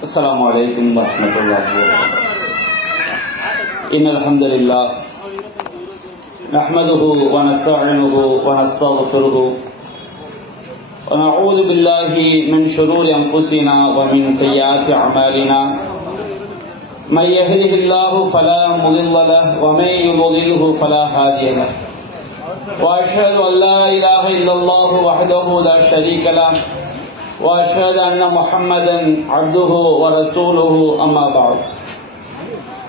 السلام عليكم ورحمة الله وبركاته. إن الحمد لله نحمده ونستعينه ونستغفره ونعوذ بالله من شرور أنفسنا ومن سيئات أعمالنا. من يهده الله فلا مضل له ومن يضلله فلا هادي له. وأشهد أن لا إله إلا الله وحده لا شريك له وأشهد أن محمدا عبده ورسوله. أما بعد،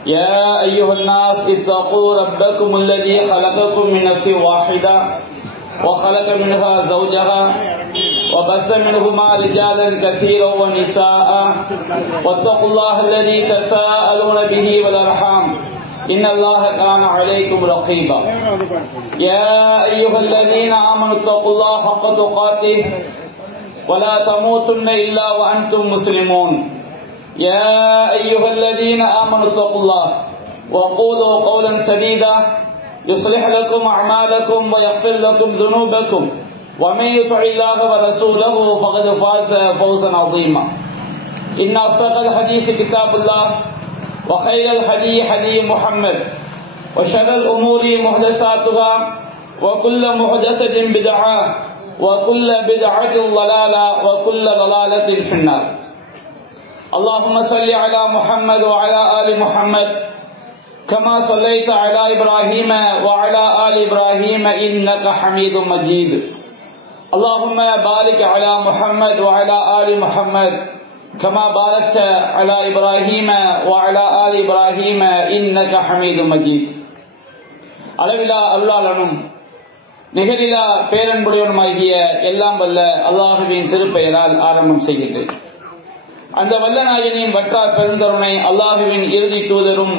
يا أيها الناس اتقوا ربكم الذي خلقكم من نفس واحدة وخلق منها زوجها وبث منهما رجالا كثيرا ونساء واتقوا الله الذي تساءلون به والأرحام إن الله كان عليكم رقيبا. يا أيها الذين آمنوا اتقوا الله حق تقاته ولا تموتن إلا وأنتم مسلمون. يا أيها الذين آمنوا اتقوا الله وقولوا قولا سديدا يصلح لكم أعمالكم ويغفر لكم ذنوبكم ومن يطع الله ورسوله فقد فاز فوزا عظيما. إن أصدق الحديث كتاب الله وخير الهدي هدي محمد وشر الأمور محدثاتها وكل محدثة بدعة وكل بدعة ضلالة وكل ضلالة في النار. اللهم صل على محمد وعلى آل محمد كما صليت على إبراهيم وعلى آل إبراهيم إنك حميد مجيد. اللهم بارك على محمد وعلى آل محمد كما باركت على إبراهيم وعلى آل إبراهيم إنك حميد مجيد. அளவிலா அருளாளனும் நிகரிலா பேரன்புடையவனுமாகிய எல்லாம் வல்ல அல்லாஹுவின் திருப்பெயரால் ஆரம்பம் செய்கின்றேன். அந்த வல்ல நாயனின் வற்றார் பெருந்தருணை அல்லாஹுவின் இறுதி தூதரும்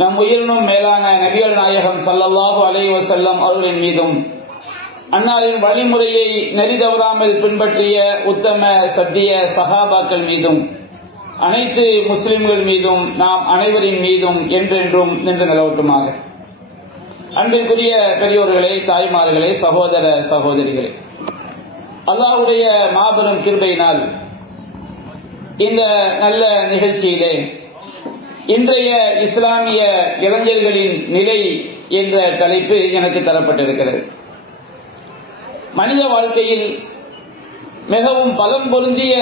நம் உயிரினும் மேலான நபிகள் நாயகம் ஸல்லல்லாஹு அலைஹி வஸல்லம் அவர்களின் மீதும் அன்னாரின் வழிமுறையை நெறி தவறாமல் பின்பற்றிய உத்தம சத்திய சஹாபாக்கள் மீதும் அனைத்து முஸ்லிம்கள் மீதும் நாம் அனைவரின் மீதும் என்றென்றும் நின்று நிலவட்டுமாக. அன்பிற்குரிய பெரியோர்களே, தாய்மார்களே, சகோதர சகோதரிகளே, அல்லாஹ்வுடைய மாபெரும் கிருபையினால் இந்த நல்ல நிகழ்ச்சியிலே இன்றைய இஸ்லாமிய இளைஞர்களின் நிலை என்ற தலைப்பு எனக்கு தரப்பட்டிருக்கிறது. மனித வாழ்க்கையில் மிகவும் பலம் பொருந்திய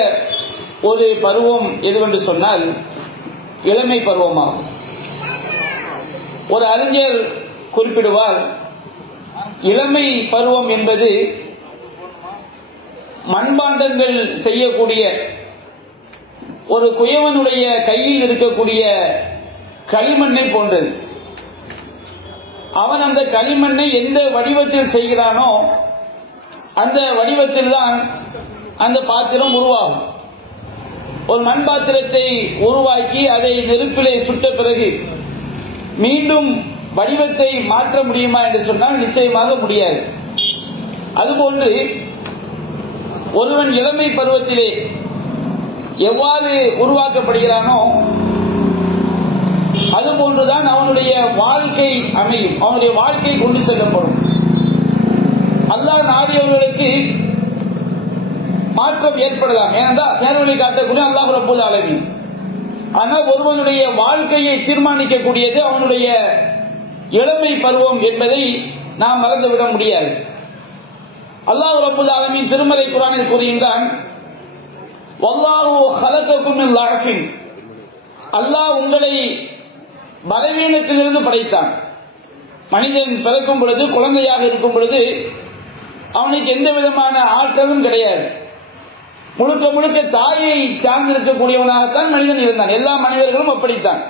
ஒரு பருவம் எதுவென்று சொன்னால் இளமை பருவமாகும். ஒரு அறிஞர் குறிப்பிடுவார், இளமை பருவம் என்பது மண்பாண்டங்கள் செய்யக்கூடிய ஒரு குயவனுடைய கையில் இருக்கக்கூடிய களிமண்ணை போன்றது. அவன் அந்த களிமண்ணை எந்த வடிவத்தில் செய்கிறானோ அந்த வடிவத்தில் தான் அந்த பாத்திரம் உருவாகும். ஒரு மண் பாத்திரத்தை உருவாக்கி அதை நெருப்பிலே சுட்ட பிறகு மீண்டும் வடிவத்தை மாற்ற முடியுமா என்று சொன்னால் நிச்சயமாக முடியாது. அதுபோன்று ஒருவன் இளமை பருவத்திலே எவ்வாறு உருவாக்கப்படுகிறானோ அதுபோன்றுதான் அவனுடைய வாழ்க்கை அமையும், அவனுடைய வாழ்க்கை கொண்டு செல்லப்படும். அல்லாஹ் நாடியவர்களுக்கு மாற்றம் ஏற்படலாம், ஏனென்றால் நேர்வழி காட்டக்கூடிய அல்லாஹ் ரப்பல் ஆலமீன். ஆனால் ஒருவனுடைய வாழ்க்கையை தீர்மானிக்கக்கூடியது அவனுடைய இளமை பருவம் என்பதை நாம் மறந்துவிட முடியாது. அல்லாஹ் ரப்பல் ஆலமீன் திருமறை குர்ஆனில் கூறுகின்றான், வல்லாஹு ஹலகக்கும் மின் லஅஃபின், அல்லாஹ் உங்களை பலவீனத்திலிருந்து படைத்தான். மனிதன் பிறக்கும் பொழுது, குழந்தையாக இருக்கும் பொழுது அவனுக்கு எந்த விதமான ஆற்றலும் கிடையாது. முழுக்க முழுக்க தாயை சார்ந்திருக்கக்கூடியவனாகத்தான் மனிதன் இருந்தான். எல்லா மனிதர்களும் அப்படித்தான்.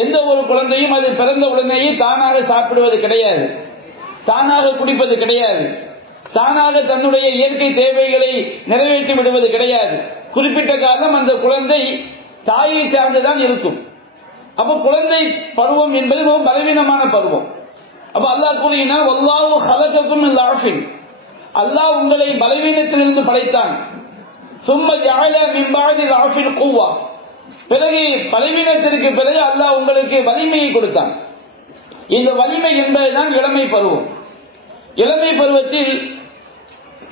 எந்த ஒரு குழந்தையும் அது பிறந்த உடனேயே தானாக சாப்பிடுவது கிடையாது, தானாக குடிப்பது கிடையாது, தானாக தன்னுடைய இயற்கை தேவைகளை நிறைவேற்றி விடுவது கிடையாது. குறிப்பிட்ட காலம் அந்த குழந்தை தாயை சார்ந்துதான் இருக்கும். அப்ப குழந்தை பருவம் என்பது ரொம்ப பலவீனமான பருவம். அப்ப அல்லாஹ் கூறுகிறான், வல்லாஹு ஹலகக்கும் மின் லஅஃபின், அல்லாஹ் உங்களை பலவீனத்திலிருந்து படைத்தான். சும்ம ஜஅல மின் பஅதி லஅஃபின் குவ்வா, பிறகு பலவீனத்திற்கு பிறகு அல்லாஹ் உங்களுக்கு வலிமையை கொடுத்தான். இந்த வலிமை என்பதுதான் இளமை பருவம். இளமை பருவத்தில்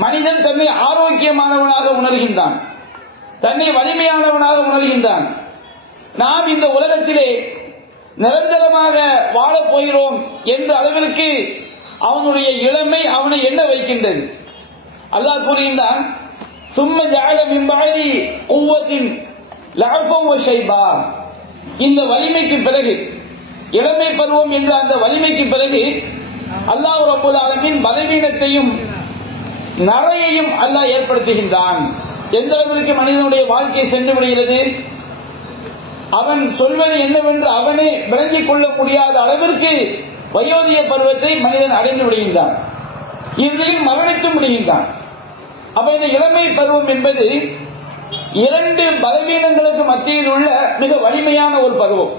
மனிதன் தன்னை ஆரோக்கியமானவனாக உணர்கின்றான். தன்னை வலிமையானவனாக உணர்கின்றான். நாம் இந்த உலகத்திலே நிரந்தரமாக வாழப் போகிறோம் என்ற அளவிற்கு அவனுடைய இளமை அவனை எண்ண வைக்கின்றது. அல்லாஹ் கூறுகின்றான், சும்ம ஜஅல மின் பஅதி குவ்வத்தின் லஅஃபன் வ ஷைபா. இந்த வலிமைக்கு பிறகு, இளமை பருவம் என்ற அந்த வலிமைக்கு பிறகு அல்லாஹ் ரப்பல் ஆலமீன் பலவீனத்தையும் நரையையும் அல்லாஹ் ஏற்படுத்துகின்றான். எந்த அளவிற்கு மனிதனுடைய வாழ்க்கை சென்று விடுகிறது, அவன் சொல்வது என்னவென்று அவனே விளங்கிக் கொள்ள முடியாத அளவிற்கு வயோதிக பருவத்தை மனிதன் அடைந்து விடுகின்றான். இறுதியில் மரணித்து விடுகின்றான். அப்ப இந்த இளமை பருவம் என்பது இரண்டு பலவீனங்களுக்கு மத்தியில் உள்ள மிக வலிமையான ஒரு பருவம்.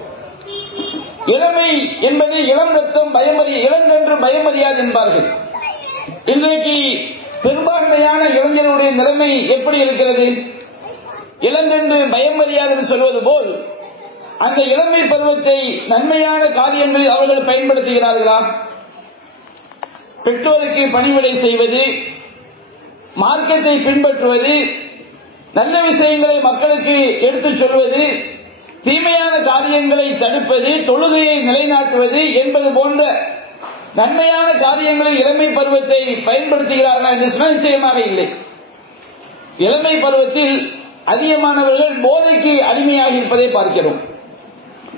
இளமை என்பது இளம் ரத்தம் இளங்கன்று பயமறியாது என்பார்கள். இன்றைக்கு பெரும்பான்மையான இளைஞர்களுடைய நிலைமை எப்படி இருக்கிறது? இளங்கன்று பயமறியாது என்று சொல்வது போல் அந்த இளமை பருவத்தை நன்மையான காரியங்களில் அவர்கள் பயன்படுத்துகிறார்களா? பெற்றோருக்கு பணிவிடை செய்வது, மார்க்கத்தை பின்பற்றுவது, நல்ல விஷயங்களை மக்களுக்கு எடுத்துச் சொல்வது, தீமையான காரியங்களை தடுப்பது, தொழுகையை நிலைநாட்டுவது என்பது போன்ற நன்மையான காரியங்களில் இளமை பருவத்தை பயன்படுத்துகிறார்கள் என்று நிச்சயமாக இல்லை. இளமை பருவத்தில் அதிகமானவர்கள் போதைக்கு அடிமையாக இருப்பதை பார்க்கிறோம்.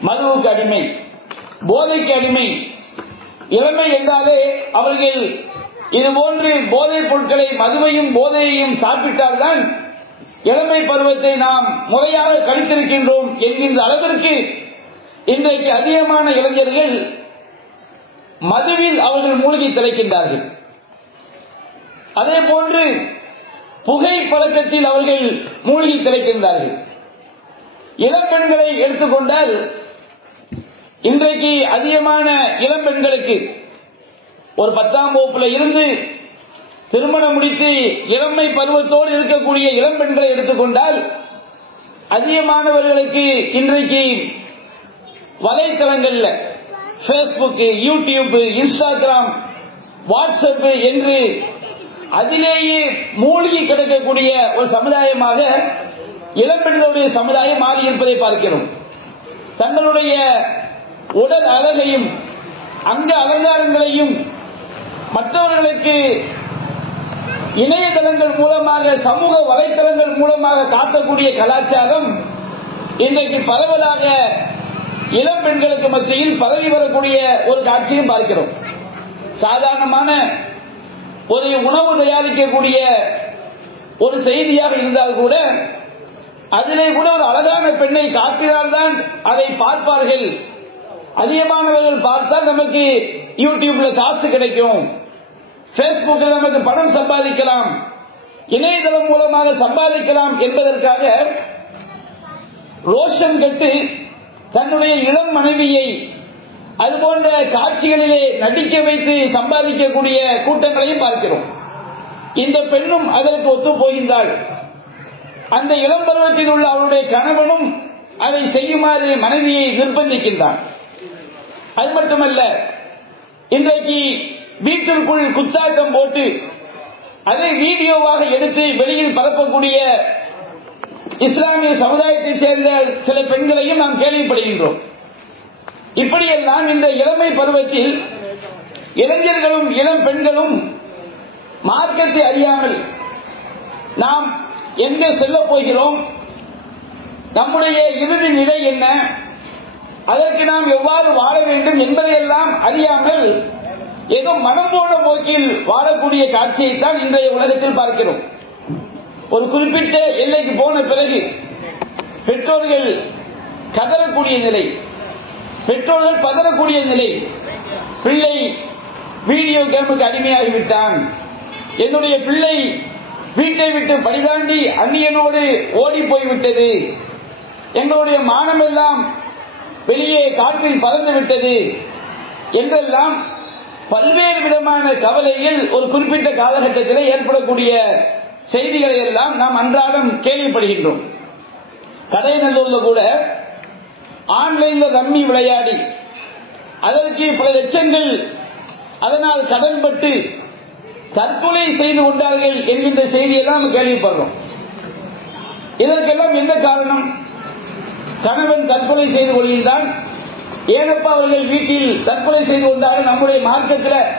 மதுவுக்கு அடிமை, போதைக்கு அடிமை. இளமை என்றாலே அவர்கள் இதுபோன்று போதைப் பொருட்களை, மதுவையும் போதையையும் சாப்பிட்டால்தான் இளமை பருவத்தை நாம் முறையாக கழித்திருக்கின்றோம் என்கின்ற அளவிற்கு இன்றைக்கு அதிகமான இளைஞர்கள் மதுவில் அவர்கள் மூழ்கி திளைக்கின்றார்கள். அதே போன்று புகை பழக்கத்தில் அவர்கள் மூழ்கி திளைக்கின்றார்கள். இளம்பெண்களை எடுத்துக்கொண்டால் இன்றைக்கு அதிகமான இளம்பெண்களுக்கு ஒரு 10ஆம் வகுப்புல இருந்து திருமணம் முடித்து இளமை பருவத்தோடு இருக்கக்கூடிய இளம்பெண்களை எடுத்துக்கொண்டால் அதிகமானவர்களுக்கு இன்றைக்கு வலைத்தளங்கள்ல பேஸ்புக், யூடியூப், இன்ஸ்டாகிராம், வாட்ஸ்அப் என்று அதிலேயே மூழ்கி கிடக்கக்கூடிய ஒரு சமுதாயமாக இளம்பெண்களுடைய சமுதாயம் மாறி இருப்பதை பார்க்கிறோம். தங்களுடைய உடல் அழகையும் அங்க அலங்காரங்களையும் மற்றவர்களுக்கு இணையதளங்கள் மூலமாக, சமூக வலைத்தளங்கள் மூலமாக காட்டக்கூடிய கலாச்சாரம் இன்றைக்கு பரவலாக இளம் பெண்களுக்கு மத்தியில் பரவி வரக்கூடிய ஒரு காட்சியும் பார்க்கிறோம். சாதாரணமான ஒரு உணவு தயாரிக்கக்கூடிய ஒரு செய்தியாக இருந்தால் கூட அதிலே கூட ஒரு அழகான பெண்ணை காட்டினால்தான் அதை பார்ப்பார்கள். அதிகமானவர்கள் பார்த்தால் நமக்கு யூடியூப்ல காசு கிடைக்கும், பேஸ்புக்கில் நமக்கு பணம் சம்பாதிக்கலாம், இணையதளம் மூலமாக சம்பாதிக்கலாம் என்பதற்காக ரோஷம் கட்டு தன்னுடைய இளம் மனைவியை அதுபோன்ற காட்சிகளிலே நடிக்க வைத்து சம்பாதிக்கக்கூடிய கூட்டங்களையும் பார்க்கிறோம். இந்த பெண்ணும் அதற்கு ஒத்து போகின்றாள். அந்த இளம் பருவத்தில் உள்ள அவருடைய கணவனும் அதை செய்யுமாறு மனைவியை நிர்பந்திக்கின்றான். அது மட்டுமல்ல, இன்றைக்கு வீட்டிற்குள் குத்தாட்டம் போட்டு அதை வீடியோவாக எடுத்து வெளியில் பரப்பக்கூடிய இஸ்லாமிய சமுதாயத்தை சேர்ந்த சில பெண்களையும் நாம் கேள்விப்படுகின்றோம். இப்படியெல்லாம் இந்த இளமை பருவத்தில் இளைஞர்களும் இளம் பெண்களும் மார்க்கத்தை அறியாமல் நாம் எங்கே செல்ல போகிறோம், நம்முடைய இறுதி நிலை என்ன, அதற்கு நாம் எவ்வாறு வாழ வேண்டும் என்பதையெல்லாம் அறியாமல் ஏதோ மனம் போன போக்கில் வாழக்கூடிய காட்சியைத்தான் இன்றைய உலகத்தில் பார்க்கிறோம். ஒரு குறிப்பிட்ட எல்லைக்கு போன பிறகு பெற்றோர்கள் கதறக்கூடிய நிலை, பெற்றோர்கள் பதறக்கூடிய நிலை. பிள்ளை வீடியோ கேமுக்கு அடிமையாகிவிட்டான், என்னுடைய பிள்ளை வீட்டை விட்டு படிதாண்டி அந்நியனோடு ஓடி போய்விட்டது, எங்களுடைய மானமெல்லாம் வெளியே காற்றில் பறந்து விட்டது என்றெல்லாம் பல்வேறு விதமான கவலைகள் ஒரு குறிப்பிட்ட காலகட்டத்தில் ஏற்படக்கூடிய செய்திகளை எல்லாம் நாம் அன்றாடம் கேள்விப்படுகின்றோம். கடைநல்லூர்ல கூட ஆன்லைன்ல ரம்மி விளையாடி அதற்கு பல லட்சங்கள் அதனால் கடன்பட்டு தற்கொலை செய்து கொண்டார்கள் என்கின்ற செய்தியெல்லாம் நாம் கேள்விப்படுறோம். இதற்கெல்லாம் என்ன காரணம்? கணவன் தற்கொலை செய்து கொள்கின்றான். ஏனப்பா அவர்கள் வீட்டில் தற்கொலை செய்து கொண்டார்கள்? நம்முடைய மார்க்கத்தில்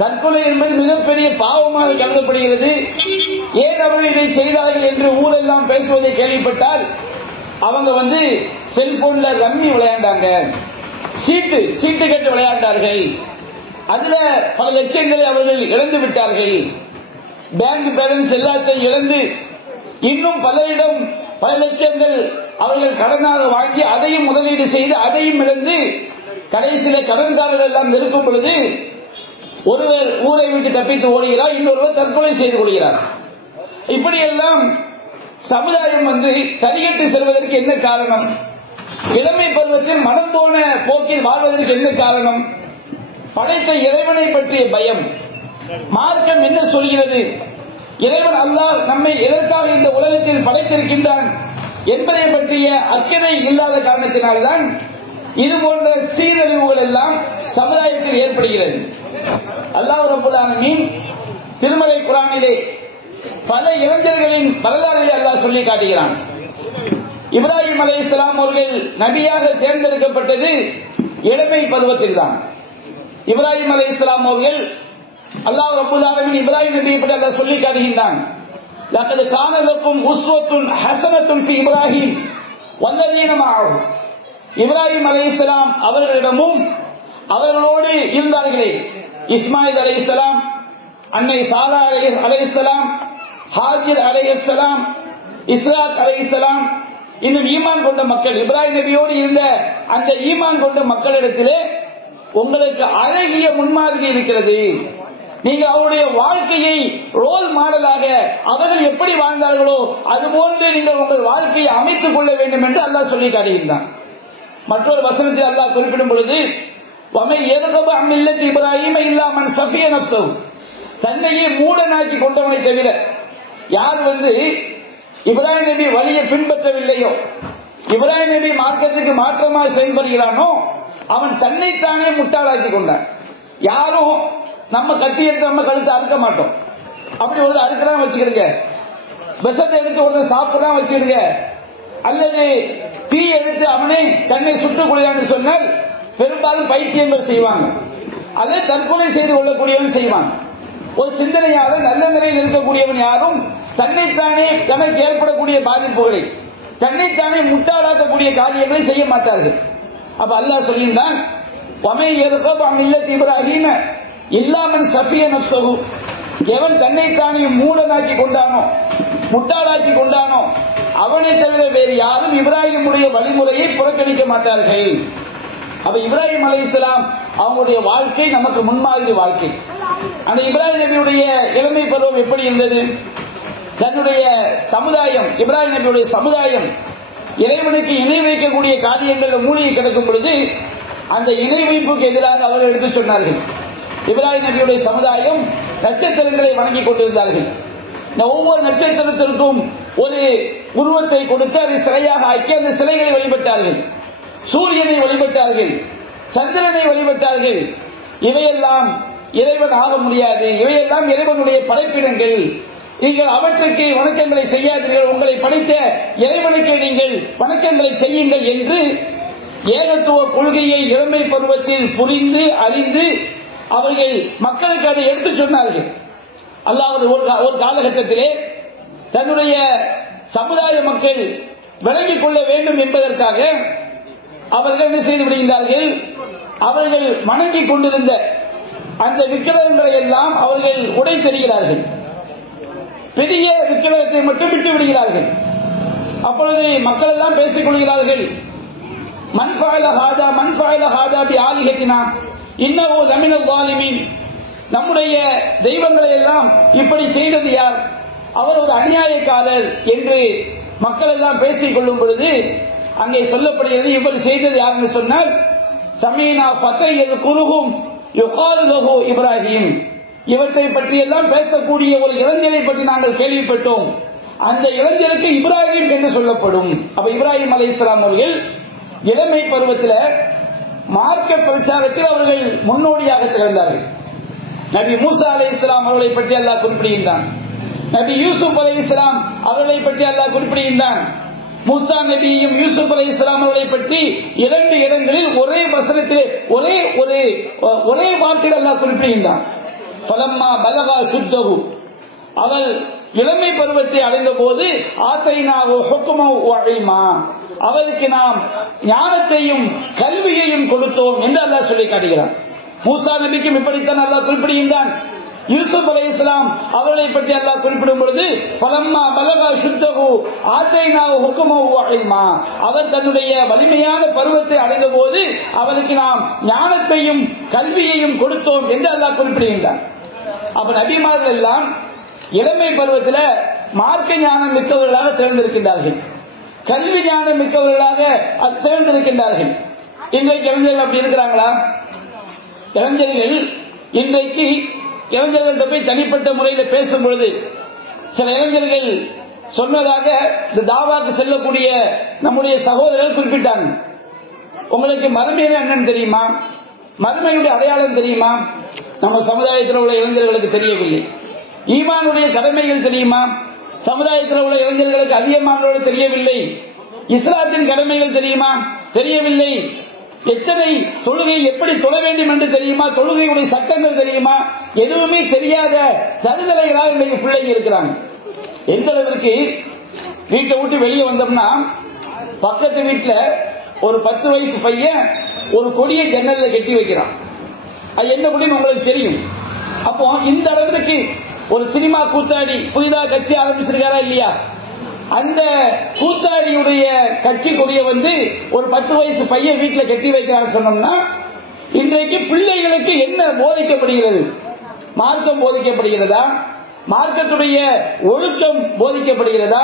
தற்கொலை என்பது மிகப்பெரிய பாவமாக கருதப்படுகிறது. ஏன் அவர்கள் இதை செய்தார்கள் என்று ஊரெல்லாம் பேசுவதை கேள்விப்பட்டால், அவங்க செல்போன்ல ரம்மி விளையாண்டாங்க, சீட்டு கட்டு விளையாண்டார்கள், அதுல பல லட்சங்களை அவர்கள் இழந்து விட்டார்கள், பேங்க் பேலன்ஸ் எல்லாத்தையும் இழந்து இன்னும் பலரிடம் பல லட்சங்கள் அவர்கள் கடனாக வாங்கி அதையும் முதலீடு செய்து அதையும் இழந்து கடைசியில கடன்காரர்கள் எல்லாம் இருக்கும் பொழுது ஒருவர் ஊரை விட்டு தப்பித்து ஓடுகிறார், இன்னொருவர் தற்கொலை செய்து கொள்கிறார். இப்படியெல்லாம் சமுதாயம் கதிகட்டு செல்வதற்கு என்ன காரணம்? இளமை பருவத்தில் மனம் போன போக்கில் வாழ்வதற்கு என்ன காரணம்? படைத்த இறைவனை பற்றிய பயம். மார்க்கம் என்ன சொல்கிறது? இறைவன் அல்லாஹ் நம்மை எதற்காக இந்த உலகத்தில் படைத்திருக்கின்றான் என்பதை பற்றிய அக்கறை இல்லாத காரணத்தினால்தான் இது போன்ற சீரழிவுகள் எல்லாம் சமுதாயத்தில் ஏற்படுகிறது. அல்லாஹ் ரப்பல் ஆலமீன் திருமறை குர்ஆனிலே பல இளைஞர்களின் வரலாறுகளை அல்லாஹ் சொல்லி காட்டுகிறான். இப்ராஹிம் அலைஹிஸ்ஸலாம் அவர்கள் நபியாக தேர்ந்தெடுக்கப்பட்டது இளமை பருவத்தில் தான். இப்ராஹிம் அலைஹிஸ்ஸலாம் அவர்கள் அல்லாஹ் ரப்பல் ஆலமீன் இப்ராஹிம் நபியை பற்றி அல்லாஹ் சொல்லி காட்டுகின்றான். லகத் கான லக்கும் உஸ்வத்துன் ஹஸனத்துன் ஃபீ இப்ராஹிம் வல்லதீன மஅஹு. இப்ராஹிம் அலைஹிஸ்ஸலாம் அவர்களிடமும் அவர்களோடு இருந்தார்களே இஸ்மாயில் அலைஹிஸ்ஸலாம், அன்னை சாரா அலைஹிஸ்ஸலாம், ஹாஜிர் அலைஹிஸ்ஸலாம், இஸ்ஹாக் அலைஹிஸ்ஸலாம், இன்னும் ஈமான் கொண்ட மக்கள், இப்ராஹிம் நபியோடு இருந்த அந்த ஈமான் கொண்ட மக்களிடத்திலே உங்களுக்கு அழகிய முன்மாதிரி இருக்கிறது. நீங்க அவருடைய வாழ்க்கையை ரோல் மாடலாக அவர்கள் எப்படி வாழ்ந்தார்களோ அதுபோன்று நீங்கள் உங்கள் வாழ்க்கையை அமைத்துக் கொள்ள வேண்டும் என்று அல்லாஹ் சொல்லி காட்டுகின்றான். மற்றொரு வசனத்தில் அல்லாஹ் குறிப்பிடும் பொழுது இப்ராஹிம் இல்லாமன் சஃபிய நஃப்ஸஹு, தன்னையே மூடனாக்கி கொண்டவனை தவிர யார் இப்ராஹிம் நபி வழியை பின்பற்றவில்லையோ, இப்ராஹிம் நபி மார்க்கத்துக்கு மாற்றமாக செயல்படுகிறானோ அவன் தன்னைத்தானே முட்டாளாக்கி கொண்டான். யாரும் நம்ம கட்டி எடுத்து நம்ம கழுத்தை அறுக்க மாட்டோம். அப்படி ஒரு அறுக்கலாம் வச்சுக்கிடுங்க, விஷத்தை எடுத்து ஒரு சாப்பிடலாம் வச்சுக்கிடுங்க, அல்லது தீ எடுத்து அவனே தன்னை சுட்டுக் கொள்ளான்னு சொன்னால் பெரும்பாலும் பைத்தியங்கள் செய்வாங்க, அல்லது தற்கொலை செய்து கொள்ளக்கூடியவன் செய்வான். ஒரு சிந்தனையாளர் நல்ல நிலையில் இருக்கக்கூடியவன் யாரும் தன்னைத்தானே தனக்கு ஏற்படக்கூடிய பாதிப்புகளை தன்னைத்தானே முட்டாளாக்கக்கூடிய காரியங்களை செய்ய மாட்டார்கள். அப்ப அல்லாஹ் சொல்லியிருந்தான், இப்ராஹிம இல்லாமன் சஃபிய நஃப்ஸஹு, எவன் தன்னைத்தானே மூடனாக்கி கொண்டானோ முட்டாளாக்கி கொண்டானோ அவனை தவிர வேறு யாரும் இப்ராஹிமுடைய வழிமுறையை புறக்கணிக்க மாட்டார்கள். அப்ப இப்ராஹிம் அலைஹிஸ்ஸலாம் அவங்களுடைய வாழ்க்கை நமக்கு முன்மாதிரி வாழ்க்கை. அந்த இப்ராஹிம் நபியுடைய இளமை பருவம் எப்படி இருந்தது? தன்னுடைய சமுதாயம், இப்ராஹிம் நபியுடைய சமுதாயம் இறைவனுக்கு இணை வைக்கக்கூடிய காரியங்கள் மூழ்கி கிடக்கும் பொழுது அந்த இணை வைப்புக்கு எதிராக அவர்கள் எடுத்து சொன்னார்கள். இப்ராஹிம் நபியுடைய சமுதாயம் நட்சத்திரங்களை வணங்கி கொண்டிருந்தார்கள். ஒவ்வொரு நட்சத்திரத்திற்கும் ஒரு உருவத்தை கொடுத்து அதை சிலையாக ஆக்கி அந்த சிலைகளை வழிபட்டார்கள். சூரியனை வழிபட்டார்கள், சந்திரனை வழிபட்டார்கள். இவையெல்லாம் இறைவன் ஆக முடியாது, இவையெல்லாம் இறைவனுடைய படைப்பிடங்கள், நீங்கள் அவற்றுக்கு வணக்கங்களை செய்யாதீர்கள், உங்களை படைத்த இறைவனுக்கு நீங்கள் வணக்கங்களை செய்யுங்கள் என்று ஏகத்துவ கொள்கையை இளமை பருவத்தில் புரிந்து அறிந்து அவர்கள் மக்களுக்கு அதை எடுத்து சொன்னார்கள். அல்லாஹ் ஒரு காலகட்டத்திலே தன்னுடைய சமுதாய மக்கள் விளங்கிக் கொள்ள வேண்டும் என்பதற்காக அவர்கள் என்ன செய்து விடுகின்றார்கள், அவர்கள் வணங்கிக் கொண்டிருந்த அந்த விக்கிரகங்களை எல்லாம் அவர்கள் உடை தெரிகிறார்கள், பெரிய விக்கிரகத்தை மட்டும் விட்டு விடுகிறார்கள். அப்பொழுது மக்கள் எல்லாம் பேசிக் கொள்கிறார்கள், நம்முடைய தெய்வங்களை எல்லாம் இப்படி செய்தது யார், அவர் ஒரு அநியாயக்காரர் என்று மக்கள் எல்லாம் பேசிக் கொள்ளும் பொழுது அங்கே சொல்லப்படுகிறது, இவர் செய்தது யார் என்று சொன்னால் சமீனா ஃபதையல் குருஹும் யுகாலு லஹு இப்ராஹிம், இவற்றை பற்றி எல்லாம் பேசக்கூடிய ஒரு இளைஞரை பற்றி நாங்கள் கேள்விப்பட்டோம், அந்த இளைஞருக்கு இப்ராஹிம் என்று சொல்லப்படும். அப்ப இப்ராஹிம் அலைஹிஸ்ஸலாம் அவர்கள் இளமை பருவத்தில் மார்க்க பிரச்சாரத்தில் அவர்கள் முன்னோடியாக திகழ்ந்தார்கள். நபி மூசா அலைஹிஸ்ஸலாம் அவர்களை பற்றி அல்லாஹ் குறிப்பிடுகின்றான், நபி யூசுப் அலைஹிஸ்ஸலாம் அவர்களை பற்றி அல்லாஹ் குறிப்பிடுகின்றான். மூசா நபியையும் யூசுப் அலைஹிஸ்ஸலாம் அவர்களை பற்றி 2 இடங்களில் ஒரே வசனத்திலே ஒரே வார்த்தையில் அல்லாஹ் குறிப்பிடுகின்றான். ஃபலம்மா பலகா சுத்தஹு, அவர் இளமை பருவத்தை அடைந்த போது ஆதைனாஹு ஹுக்மன் வ இல்மா, அவருக்கு நாம் ஞானத்தையும் கல்வியையும் கொடுத்தோம் என்று அல்லாஹ் சொல்லி காட்டுகிறான். மூசா நபிக்கும் இப்படித்தான் அல்லாஹ் குறிப்பிடுகின்றான். யூசுப் அலைஹிஸ்ஸலாம் அவர்களை பற்றி அல்லாஹ் குறிப்பிடும் பொழுது ஃபலம்மா பலகா சுத்தஹு ஆதைனாஹு ஹுக்மன் வ இல்மா, அவர் தன்னுடைய வலிமையான பருவத்தை அடைந்த போது அவருக்கு நாம் ஞானத்தையும் கல்வியையும் கொடுத்தோம் என்று அல்லாஹ் குறிப்பிடுகின்றான். அப்ப நபிமார்கள் எல்லாம் இளமை பருவத்தில் மார்க்க ஞானம் மிக்கவர்களாக தேர்ந்தெடுக்கின்றார்கள், கல்வி ஞானம் மிக்கவர்களாக தேர்ந்தெடுக்கின்றார்கள். இன்றைக்கு இளைஞர்கள் அப்படி இருக்கிறாங்களா? இளைஞர்கள் இன்றைக்கு இளைஞர்கள்ட்ட போய் தனிப்பட்ட முறையில் பேசும் பொழுது சில இளைஞர்கள் சொன்னதாக இந்த தாவாக்கு செல்லக்கூடிய நம்முடைய சகோதரர்கள் குறிப்பிட்டாங்க. உங்களுக்கு மறுமையில என்னன்னு தெரியுமா? மறுமையுடைய அடையாளம் தெரியுமா? நம்ம சமுதாயத்தில் உள்ள இளைஞர்களுக்கு தெரியவில்லை. ஈமானுடைய கடமைகள் தெரியுமா? சமுதாயத்தில் உள்ள இளைஞர்களுக்கு அதிகமானவர்கள் தெரியவில்லை. இஸ்லாத்தின் கடமைகள் தெரியுமா? தெரியவில்லை. எத்தனை தொழுகை எப்படி தொழ வேண்டும் என்று தெரியுமா? தொழுகையுடைய சட்டங்கள் தெரியுமா? எதுவுமே தெரியாத தருதலைகளாக இன்னைக்கு பிள்ளைங்க இருக்கிறாங்க. எந்த அளவிற்கு வீட்டை விட்டு வெளியே வந்தோம்னா பக்கத்து வீட்டுல ஒரு 10 வயசு பையன் ஒரு கொடியை ஜன்னல்ல கட்டி வைக்கிறான். அது என்ன கொடின்னு உங்களுக்கு தெரியும். அப்போ இந்த அளவிற்கு ஒரு சினிமா கூத்தாடி புதிதாக கட்சி ஆரம்பிச்சிருக்காரா இல்லையா? அந்த கூத்தாடியுடைய கட்சி கொடியை ஒரு 10 வயசு பையன் வீட்டில் கட்டி வைக்கிறான்னு சொன்னோம்னா இன்றைக்கு பிள்ளைகளுக்கு என்ன போதிக்கப்படுகிறது? மார்க்கம் போதிக்கப்படுகிறதா? மார்க்கத்துடைய ஒழுக்கம் போதிக்கப்படுகிறதா?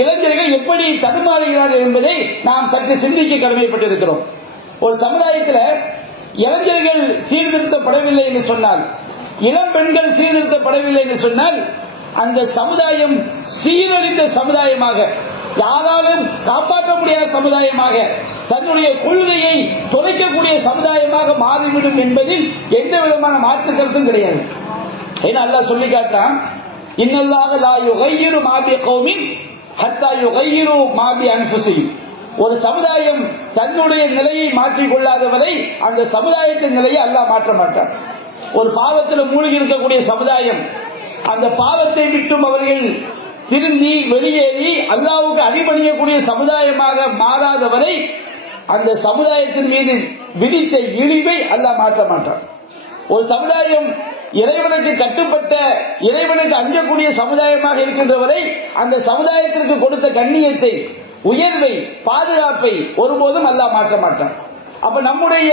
இளைஞர்கள் எப்படி தடுமாறுகிறார்கள் என்பதை நாம் சற்று சிந்திக்க கடமைப்பட்டிருக்கிறோம். ஒரு சமுதாயத்தில் இளைஞர்கள் சீர்திருத்தப்படவில்லை என்று சொன்னால், இளம் பெண்கள் சீர்திருத்தப்படவில்லை என்று சொன்னால் அந்த சமுதாயம் சீரழிந்த சமுதாயமாக, யாராலும் காப்பாற்ற முடியாத சமுதாயமாக, தன்னுடைய கொள்கையை தொலைக்கக்கூடிய சமுதாயமாக மாறிவிடும் என்பதில் எந்த விதமான மாற்று கருத்தும் கிடையாது. ஏன்னா அல்லாஹ் சொல்லி காட்டான், இன்னல்லாஹ லா யுகையிரு மா பிகௌமின் ஹத்தா யுகையிரு மா பி அன்ஃபுஸிஹிம். ஒரு சமுதாயம் தன்னுடைய நிலையை மாற்றிக் கொள்ளாதவரை அந்த சமுதாயத்தின் நிலையை அல்லாஹ் மாற்ற மாட்டான். ஒரு பாவத்தில் மூழ்கி இருக்கக்கூடிய சமுதாயம் அந்த பாவத்தை விட்டும் அவர்கள் திரும்பி வெளியேறி அல்லாஹ்வுக்கு அடிபணியக்கூடிய சமுதாயமாக மாறாதவரை அந்த சமுதாயத்தின் மீது விதித்த இழிவை அல்லாஹ் மாற்ற மாட்டான். ஒரு சமுதாயம் இறைவனுக்கு கட்டுப்பட்ட, இறைவனுக்கு அஞ்சக்கூடிய சமுதாயமாக இருக்கின்றவரை அந்த சமுதாயத்திற்கு கொடுத்த கண்ணியத்தை, உயர்வை, பாதுகாப்பை ஒருபோதும் அல்லாஹ் மாற்ற மாட்டான். அப்ப நம்முடைய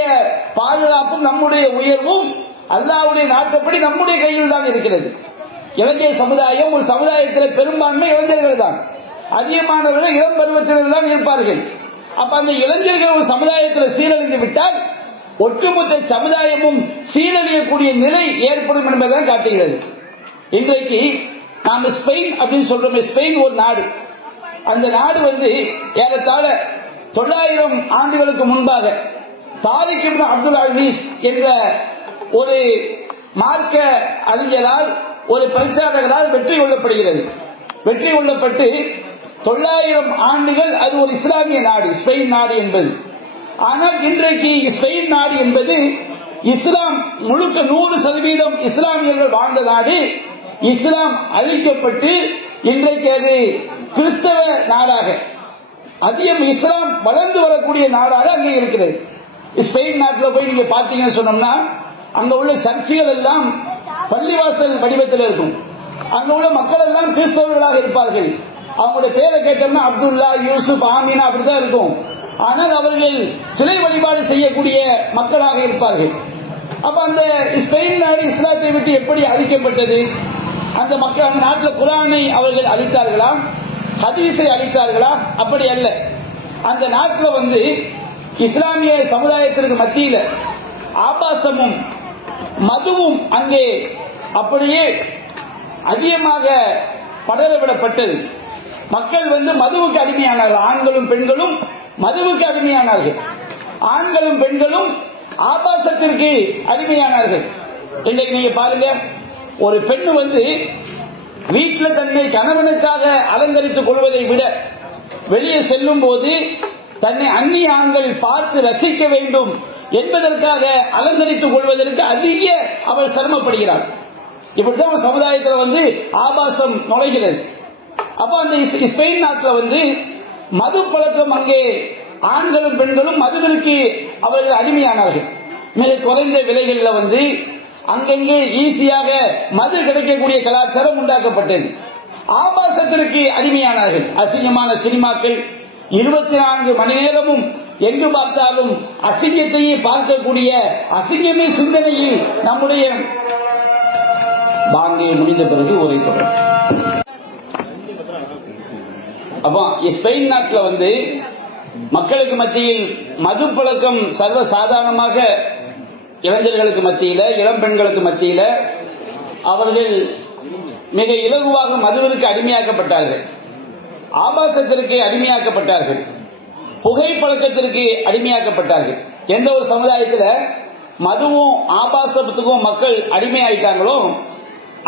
பாதுகாப்பும் நம்முடைய உயர்வும் அல்லாஹ்வுடைய நாட்டப்படி நம்முடைய கையில் தான் இருக்கிறது. இளைஞர் சமுதாயம் ஒரு சமுதாயத்தில் பெரும்பான்மை இளைஞர்கள் தான், அதிகமானவர்கள் இளம் பருவத்தினர் தான் இருப்பார்கள். அப்ப அந்த இளைஞர்கள் ஒரு சமுதாயத்தில் சீரழிந்து விட்டால் ஒட்டுமொத்த சமுதாயமும் சீரழியக்கூடிய நிலை ஏற்படும் என்பதை காட்டுகிறது. இன்றைக்கு நாம ஸ்பெயின் அப்படின்னு சொல்றோம். ஸ்பெயின் ஒரு நாடு. அந்த நாடு ஏறத்தாழ 900 ஆண்டுகளுக்கு முன்பாக தாரிக் இப்னு அப்துல் அசீஸ் என்ற ஒரு மார்க்க அறிஞரால், ஒரு பரிசாரகரால் வெற்றி கொள்ளப்படுகிறது. வெற்றி கொள்ளப்பட்டு 900 ஆண்டுகள் அது ஒரு இஸ்லாமிய நாடு, ஸ்பெயின் நாடு என்பது. ஆனால் இன்றைக்கு ஸ்பெயின் நாடு என்பது இஸ்லாம் முழுக்க 100% இஸ்லாமியர்கள் வாழ்ந்த நாடு. இஸ்லாம் அழிக்கப்பட்டு இன்றைக்கு அது கிறிஸ்தவ நாடாக, அதிகம் இஸ்லாம் வளர்ந்து வரக்கூடிய நாடாக அங்கே இருக்கிறது. ஸ்பெயின் நாட்டில் போய் நீங்க பாத்தீங்கன்னு சொன்னோம்னா அங்க உள்ள சர்ச்சைகள் எல்லாம் பள்ளிவாசல் வடிவத்தில் இருக்கும். அங்க உள்ள மக்கள் எல்லாம் கிறிஸ்தவர்களாக இருப்பார்கள். அவங்களுடைய பேரை கேட்டோம்னா அப்துல்லா, யூசுப், ஆமீனா அப்படிதான் இருக்கும். ஆனால் அவர்கள் சிலை வழிபாடு செய்யக்கூடிய மக்களாக இருப்பார்கள். அப்ப அந்த ஸ்பெயின் நாடு இஸ்லாத்தை விட்டு எப்படி அழிக்கப்பட்டது? அந்த மக்கள் அந்த நாட்டில் குர்ஆனை அவர்கள் அழித்தார்களா, ஹதீஸை அழித்தார்களா? அப்படி அல்ல. அந்த நாட்டில் இஸ்லாமிய சமுதாயத்திற்கு மத்தியில் ஆபாசமும் மதுவும் அங்கே அப்படியே அதிகமாக படரவிடப்பட்டது. மக்கள் மதுவுக்கு அடிமையானார்கள். ஆண்களும் பெண்களும் மதுவுக்கு அடிமையானார்கள். ஆண்களும் பெண்களும் ஆபாசத்திற்கு அடிமையானார்கள். இன்றைக்கு நீங்க பாருங்க, ஒரு பெண் வீட்டில் தன்னை கணவனுக்காக அலங்கரித்துக் கொள்வதை விட வெளியே செல்லும் போது தன்னை அந்நிய ஆண்கள் பார்த்து ரசிக்க வேண்டும் என்பதற்காக அலங்கரித்துக் கொள்வதற்கு அதிக அவள் சிரமப்படுகிறாள். இப்படிதான் சமுதாயத்தில் ஆபாசம் நுழைகிறது. அப்ப அந்த ஸ்பெயின் நாட்டில் மது பழக்கம், அங்கே ஆண்களும் பெண்களும் மதுவிற்கு அவர்கள் அடிமையானார்கள். மிக குறைந்த விலைகளில் அங்கங்கே ஈஸியாக மது கிடைக்கக்கூடிய கலாச்சாரம் உண்டாக்கப்பட்டது. ஆபாசத்திற்கு அடிமையானார்கள். அசிங்கமான சினிமாக்கள், 24 மணி நேரமும் எங்கு பார்த்தாலும் அசிங்கத்தையே பார்க்கக்கூடிய அசிங்கமே சிந்தனையில் நம்முடைய பாங்கே முடிந்த பிறகு உரை தொடரும். அப்போ ஸ்பெயின் நாட்டில் மக்களுக்கு மத்தியில் மது பழக்கம் சர்வ சாதாரணமாக இளைஞர்களுக்கு மத்தியில், இளம் பெண்களுக்கு மத்தியில் அவர்கள் மிக இலகுவாக மதுவிற்கு அடிமையாக்கப்பட்டார்கள், ஆபாசத்திற்கு அடிமையாக்கப்பட்டார்கள், புகைப்பழக்கத்திற்கு அடிமையாக்கப்பட்டார்கள். எந்த ஒரு சமுதாயத்தில் மதுவும் ஆபாசத்துக்கும் மக்கள் அடிமையாயிட்டாங்களோ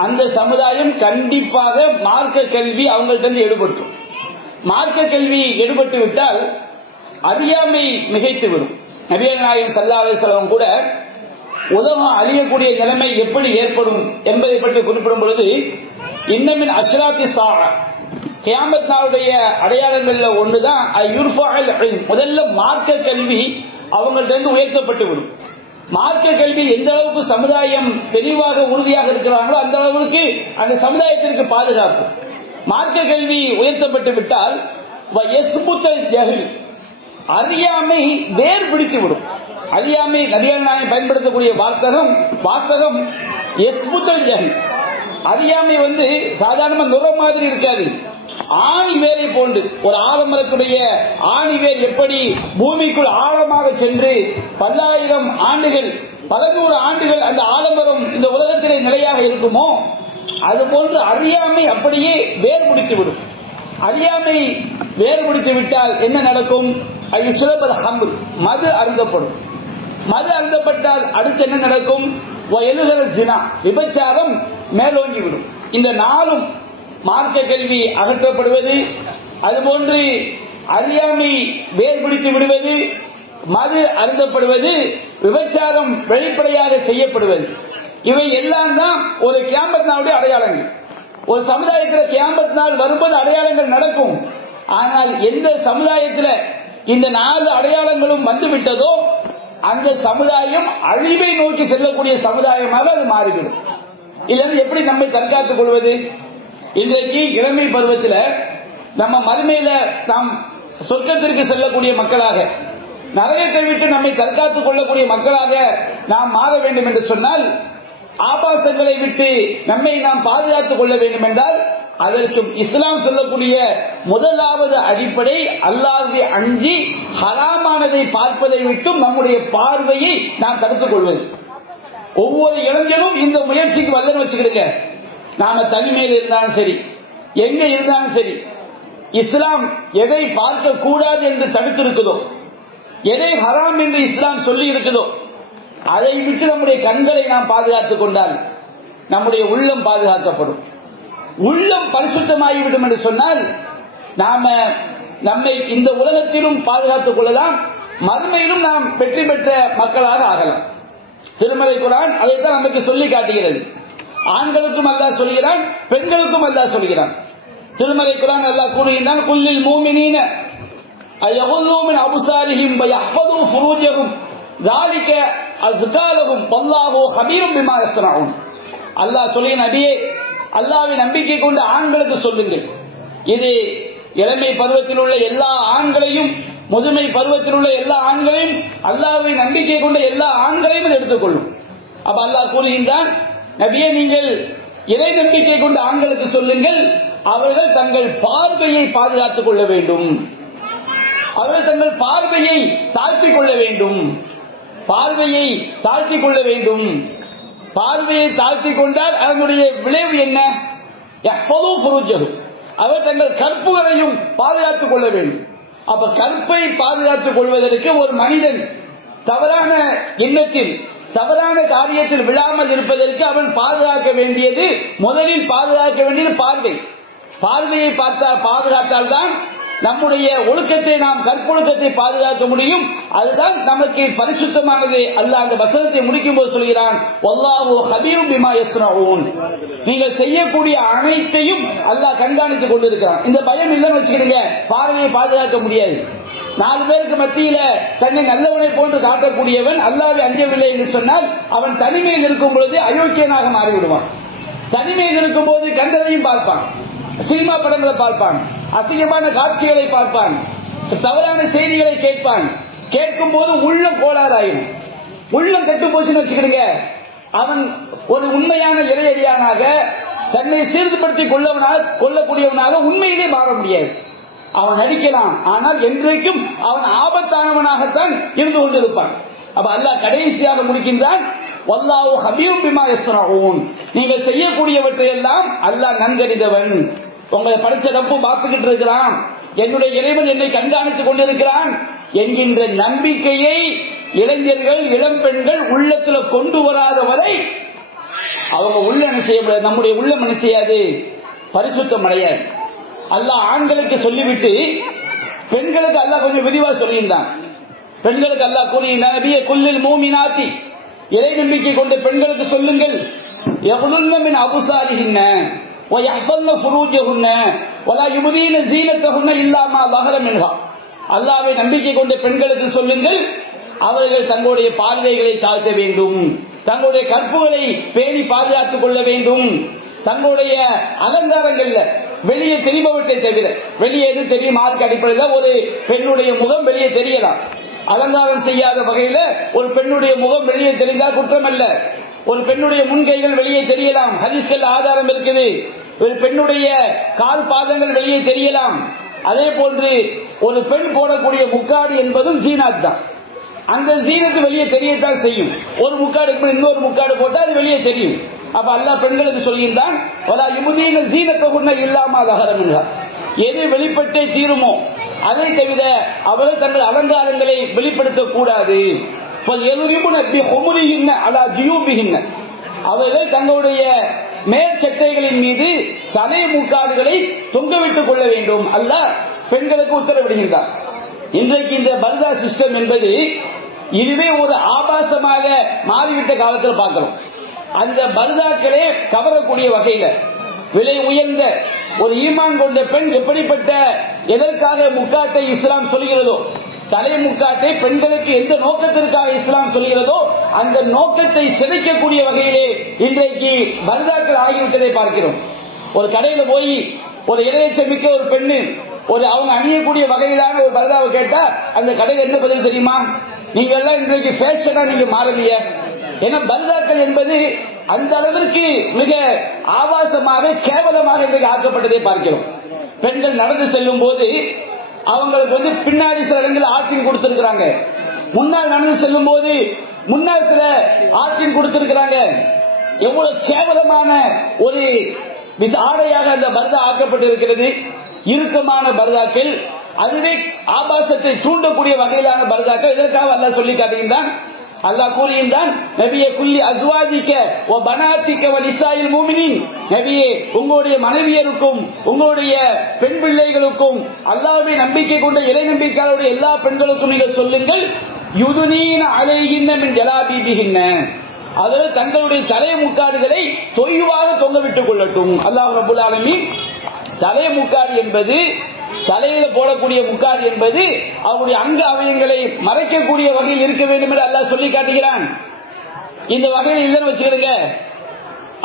அந்த சமுதாயம் கண்டிப்பாக மார்க்க கல்வி அவங்கள்ட்ட எடுபட்டும். மார்க்க கல்வி எடுபட்டு விட்டால் அறியாமை மிகைத்து விடும். நபிகள் நாயகம் ஸல்லல்லாஹு அலைஹி வஸல்லம் கூட உலகம் அழியக்கூடிய நிலைமை எப்படி ஏற்படும் என்பதை பற்றி குறிப்பிடும் பொழுது, இன்னமின் அஷ்ராத்தி ஸாஅ, கியாமத் நாளுடைய அடையாளங்கள்ல ஒன்றுதான் முதல்ல மார்க்க கல்வி அவங்கள்ட்ட உயர்த்தப்பட்டு விடும். மார்க்க கல்வி எந்த அளவுக்கு சமுதாயம் தெளிவாக உறுதியாக இருக்கிறாங்களோ அந்த அளவுக்கு அந்த சமுதாயத்திற்கு பாதுகாப்பு. மார்க்க கல்வி உயர்த்தப்பட்டு விட்டால் அறியாமை வேர் பிடித்து விடும். அறியாமை நபிகள் நாயகம் பயன்படுத்தக்கூடிய வாசகம் எஸ்புத்தல் ஜஹில். அறியாமை சாதாரண நுர மாதிரி இருக்காது, ஆணி வேரை போன்று. ஒரு ஆலமரத்துடைய ஆணி வேர் எப்படி பூமிக்குள் ஆழமாக சென்று பல்லாயிரம் ஆண்டுகள், பல நூறு ஆண்டுகள் அந்த ஆலமரம் இந்த உலகத்திலே நிலையாக இருக்குமோ அதுபோன்று அறியாமை அப்படியே வேர் பிடித்து விடும். அறியாமை வேர் பிடித்து விட்டால் என்ன நடக்கும்? அது சுலபல் ஹம்ர், மது அருந்தப்படும். மது அருந்தப்பட்டால் அடுத்து என்ன நடக்கும்? ஜினா, விபச்சாரம் மேலோங்கி விடும். இந்த நாளும் மார்க்க கல்வி அகற்றப்படுவது, அதுபோன்று அறியாமை வேர் பிடித்து விடுவது, மது அருந்தப்படுவது, விபச்சாரம் வெளிப்படையாக செய்யப்படுவது, இவை எல்லாம் தான் ஒரு கியாமத் நாளுடைய அடையாளங்கள். ஒரு சமுதாயத்தில் கியாமத் நாள் வரும்போது அடையாளங்கள் நடக்கும். ஆனால் எந்த சமுதாயத்தில் இந்த 4 அடையாளங்களும் வந்துவிட்டதோ அந்த சமுதாயம் அழிவை நோக்கி செல்லக்கூடிய சமுதாயமாக அது மாறிவிடும். இதிலிருந்து எப்படி நம்மை தற்காத்துக் கொள்வது? இன்றைக்கு இளமை பருவத்தில் நம்ம மறுமையில நாம் சொர்க்கத்திற்கு செல்லக்கூடிய மக்களாக, நரகத்தை விட்டு நம்மை தற்காத்துக் கொள்ளக்கூடிய மக்களாக நாம் மாற வேண்டும் என்று சொன்னால், ஆபாசங்களை விட்டு நம்மை நாம் பாதுகாத்துக் கொள்ள வேண்டும் என்றால் அதற்கு இஸ்லாம் சொல்லக்கூடிய முதலாவது அடிப்படை அல்லாஹ்வை அஞ்சி ஹராமானதை பார்ப்பதை விட்டும் நம்முடைய பார்வையை நாம் தடுத்துக் கொள்வது. ஒவ்வொரு இளைஞனும் இந்த முயற்சிக்கு வல்லன்னு வச்சுக்கிடுங்க. நாம தனிமையில் இருந்தாலும் சரி, எங்க இருந்தாலும் சரி, இஸ்லாம் எதை பார்க்க கூடாது என்று தடுத்திருக்குதோ, எதை ஹராம் என்று இஸ்லாம் சொல்லி இருக்குதோ அதை விட்டு நம்முடைய கண்களை நாம் பாதுகாத்துக் கொண்டால் நம்முடைய உள்ளம் பாதுகாக்கப்படும். உள்ளம் பரிசுத்தமாகிவிடும் என்று சொன்னால் நாம நம்மை இந்த உலகத்திலும் பாதுகாத்துக் கொள்ளலாம், மறுமையிலும் நாம் வெற்றி பெற்ற மக்களாக ஆகலாம். திருமலை குர்ஆன் அதைத்தான் நமக்கு சொல்லி காட்டுகிறது. ஆண்களுக்கும் அல்லாஹ் சொல்கிறான், பெண்களுக்கும் அல்லாஹ் சொல்கிறான். திருமலை குர்ஆன் அல்லாஹ் கூறுகின்றான், குல்லில் மூமினீன அயகுல்லூ மின் அப்சாரிஹிம் வயஹ்ஃபது ஃபுரூஜஹும் ذلك அஸ்கா லஹும் வல்லாஹு கபீரும் பிமா யஸ்னஊன். அல்லாஹ் சொல்லிய நபியே, அல்லாஹ்வை நம்பிக்கை கொண்ட ஆண்களுக்கு சொல்லுங்கள். இது இளமை பருவத்தில் உள்ள எல்லா ஆண்களையும், முதுமை பருவத்தில் உள்ள எல்லா ஆண்களையும், அல்லாஹ்வை நம்பிக்கை கொண்ட எல்லா ஆண்களையும் எடுத்துக்கொள்ளும். அப்ப அல்லாஹ் கூறுகின்றான், நபியே நீங்கள் இறை நம்பிக்கை கொண்ட ஆண்களுக்கு சொல்லுங்கள், அவர்கள் தங்கள் பார்வையை பாதுகாத்துக் கொள்ள வேண்டும், அவர்கள் தங்கள் பார்வையை தாழ்த்திக் கொள்ள வேண்டும். பார்வையை தாழ்த்திக் கொள்ள வேண்டும். பார்வையை தாழ்த்திக் கொண்டால் அதனுடைய விளைவு என்ன? அவர் தங்கள் கற்புகளையும் பாதுகாத்துக் கொள்ள வேண்டும். அப்ப கற்பை பாதுகாத்துக் கொள்வதற்கு ஒரு மனிதன் தவறான எண்ணத்தில் தவறான காரியத்தில் விழாமல் இருப்பதற்கு அவன் பாதுகாக்க வேண்டியது, முதலில் பாதுகாக்க வேண்டியது பார்வையை பாதுகாத்தால் தான் நம்முடைய ஒழுக்கத்தை, நாம் கற்பொழுக்கத்தை பாதுகாக்க முடியும். அதுதான் நமக்கு பரிசுத்தமானது. அல்லாஹ் அந்த வசனத்தை முடிக்கும் போது சொல்கிறான், வல்லாஹு ஹபீரும் பிமா யஸ்னஊன். நீங்கள் செய்யக்கூடிய அனைத்தையும் அல்லாஹ் கண்காணித்துக் கொண்டிருக்கிறான். இந்த பயம் இல்லைன்னு வச்சுக்கிடுங்க, பார்வையை பாதுகாக்க முடியாது. 4 பேருக்கு மத்தியில தன்னை நல்லவனை போன்று காட்டக்கூடியவன் அல்லாஹ்வை அஞ்சவில்லை என்று சொன்னால் அவன் தனிமையில் இருக்கும் பொழுது அயோக்கியனாக மாறிவிடுவான். தனிமையில் இருக்கும் போது கண்டதையும் பார்ப்பான், சினிமா படங்களை பார்ப்பான், அசிங்கமான காட்சிகளை பார்ப்பான், தவறான செய்திகளை கேட்பான். கேட்கும் போது உள்ளம் கோளாறாயும், உள்ளம் கெட்டு போச்சுன்னு வச்சுக்கிடுங்க, அவன் ஒரு உண்மையான இறையடியானாக தன்னை சீர்திருத்திக் கொள்ளக்கூடியவனாக உண்மையிலே மாற முடியாது. அவன் நடிக்கலாம், ஆனால் என்றைக்கும் அவன் ஆபத்தானவனாகத்தான் இருந்து கொண்டிருப்பான். அப்ப அல்லாஹ் கடைசியாக முடிக்கின்றான், வல்லாஹு ஹபீரும் பிமா யஸ்னஊன். நீங்கள் செய்யக்கூடியவற்றை எல்லாம் அல்லாஹ் நன்கறிந்தவன். உங்களை படிச்ச ரப்பு பார்த்துக்கிட்டு இருக்கிறான், என்னுடைய இறைவன் என்னை கண்காணித்துக் கொண்டிருக்கிறான் என்கின்ற நம்பிக்கையை இளைஞர்கள், இளம் பெண்கள் உள்ளத்தில் கொண்டு வராத வரை அவங்க உள்ள என்ன செய்ய முடியாது, நம்முடைய உள்ளம் என்ன செய்யாது, பரிசுத்தம் அடையாது. அல்லாஹ் ஆண்களுக்கு சொல்லிவிட்டு பெண்களுக்கு அல்லாஹ் கொஞ்சம் விரிவா சொல்லியிருந்தான். பெண்களுக்கு அல்லாஹ் கூறுகின்றான், நபியே குல்லில் மூமினாத்தி, இறை நம்பிக்கை கொண்ட பெண்களுக்கு சொல்லுங்கள், யகுலுன்ன மின் அபுசாரிஹின்ன வயஹ்ஃபல்ன ஃபுரூஜஹுன்ன வலா யுபதீன ஸீனத்தஹுன்ன இல்லா மா ஸஹர மின்ஹா. அல்லாஹ்வை நம்பிக்கை கொண்ட பெண்களுக்கு சொல்லுங்கள், அவர்கள் தங்களுடைய பார்வைகளை தாழ்த்த வேண்டும், தங்களுடைய கற்புகளை பேணி பாதுகாத்துக் கொள்ள வேண்டும், தங்களுடைய அலங்காரங்கள்ல வெளியே தெரிபவற்றை தவிர, வெளியே எது தெரியும், மார்க் அடிப்படையில் ஒரு பெண்ணுடைய முகம் வெளியே தெரியலாம். அலங்காரம் செய்யாத வகையில ஒரு பெண்ணுடைய முகம் வெளியே தெரிந்தால் குற்றம் அல்ல. ஒரு பெண்ணுடைய முன்கைகள் வெளியே தெரியலாம், ஹதீஸ்கள் ஆதாரம் இருக்குது. ஒரு பெண்ணுடைய கால் பாதங்கள் வெளியே தெரியலாம். அதே போன்று ஒரு பெண் போடக்கூடிய முக்காடு என்பதும் ஜீனாத் தான். அந்த ஜீனத்து வெளியே தெரியத்தான் செய்யும். ஒரு முக்காடு இன்னொரு முக்காடு போட்டா அது வெளியே தெரியும். அப்ப அல்லாஹ் பெண்களுக்கு சொல்கின்றான், வலா யுபதீன ஸீனத்தஹுன்ன இல்லா மா ஸஹர மின்ஹா. எது வெளிப்பட்டே தீருமோ அதை தவிர அவர்கள் தங்கள் அலங்காரங்களை வெளிப்படுத்தக் கூடாது. அவர்கள் தங்களுடைய மேற்சட்டைகளின் மீது தலை முக்காடுகளை தொங்கவிட்டுக் கொள்ள வேண்டும். அல்லாஹ் பெண்களுக்கு உத்தரவிடுகின்றார். இன்றைக்கு இந்த பர்தா சிஸ்டம் என்பது இதுவே ஒரு ஆபாசமாக மாறிவிட்ட காலத்தில் பார்க்கிறோம். அந்த பர்தாக்களே கவரக்கூடிய வகையில விலை உயர்ந்த ஒரு ஈமான் கொண்ட பெண் எப்படிப்பட்ட, எதற்காக முக்காட்டை இஸ்லாம் சொல்கிறதோ, தலை முக்காட்டை பெண்களுக்கு எந்த நோக்கத்திற்காக இஸ்லாம் சொல்கிறதோ அந்த நோக்கத்தை சிதைக்கக்கூடிய வகையிலே இன்றைக்கு பர்தாக்கள் ஆகிவிட்டதை பார்க்கிறோம். ஒரு கடையில போய் ஒரு இளையச்சமிக்க ஒரு பெண்ணு அவங்க அணியக்கூடிய வகையிலான ஒரு பர்தாவை கேட்டா அந்த கடையில் என்ன பதில் தெரியுமா, நீங்க எல்லாம் இன்றைக்கு ஃபேஷனா நீங்க மாறலைய. ஏன்னா பர்தாக்கள் என்பது அந்த அளவிற்கு மிக ஆபாசமாக, கேவலமாக இன்றைக்கு ஆக்கப்பட்டதை பார்க்கிறோம். பெண்கள் நடந்து செல்லும் போது அவங்களுக்கு பின்னாடி சில இடங்கள் ஆற்றின் கொடுத்திருக்கிறாங்க, முன்னால் நடந்து செல்லும் போது முன்னால் சில ஆற்றின் கொடுத்திருக்கிறாங்க. எவ்வளவு கேவலமான ஒரு ஆடையாக அந்த பர்தா ஆக்கப்பட்டிருக்கிறது. இறுக்கமான பர்தாக்கள், அதுவே ஆபாசத்தை தூண்டக்கூடிய வகையிலான பர்தாக்கள். இதற்காக அல்லாஹ் சொல்லி காட்டுகின்றான். அல்லாஹ் கூறுகின்றான், நபியே குல்லி அஸ்வாஜிக வ பனாத்திக வ நிசாயில் முஃமினீன். நபியே உங்களுடைய மனைவியருக்கும் உங்களுடைய பெண் பிள்ளைகளுக்கும் அல்லாஹ்வை நம்பிக்கை கொண்ட இறை நம்பிக்கையாளருடைய எல்லா பெண்களுக்கும் நீங்கள் சொல்லுங்கள், யுதுனீன அலைஹின்ன மின் ஜலாபீபிஹின்ன. அதில் தங்களுடைய தலை முக்காடுகளை தொய்வாக தொங்கவிட்டுக் கொள்ளட்டும். அல்லாஹ் ரப்பல் ஆலமீன் தலை முக்காடு என்பது, தலையில போடக்கூடிய முக்காடு என்பது அவருடைய அங்க அவயங்களை மறைக்கக்கூடிய வகையில் இருக்க வேண்டும் என்று அல்லாஹ் சொல்லி காட்டுகிறான். இந்த வகையில் இல்லைன்னு வச்சுக்கிடுங்க,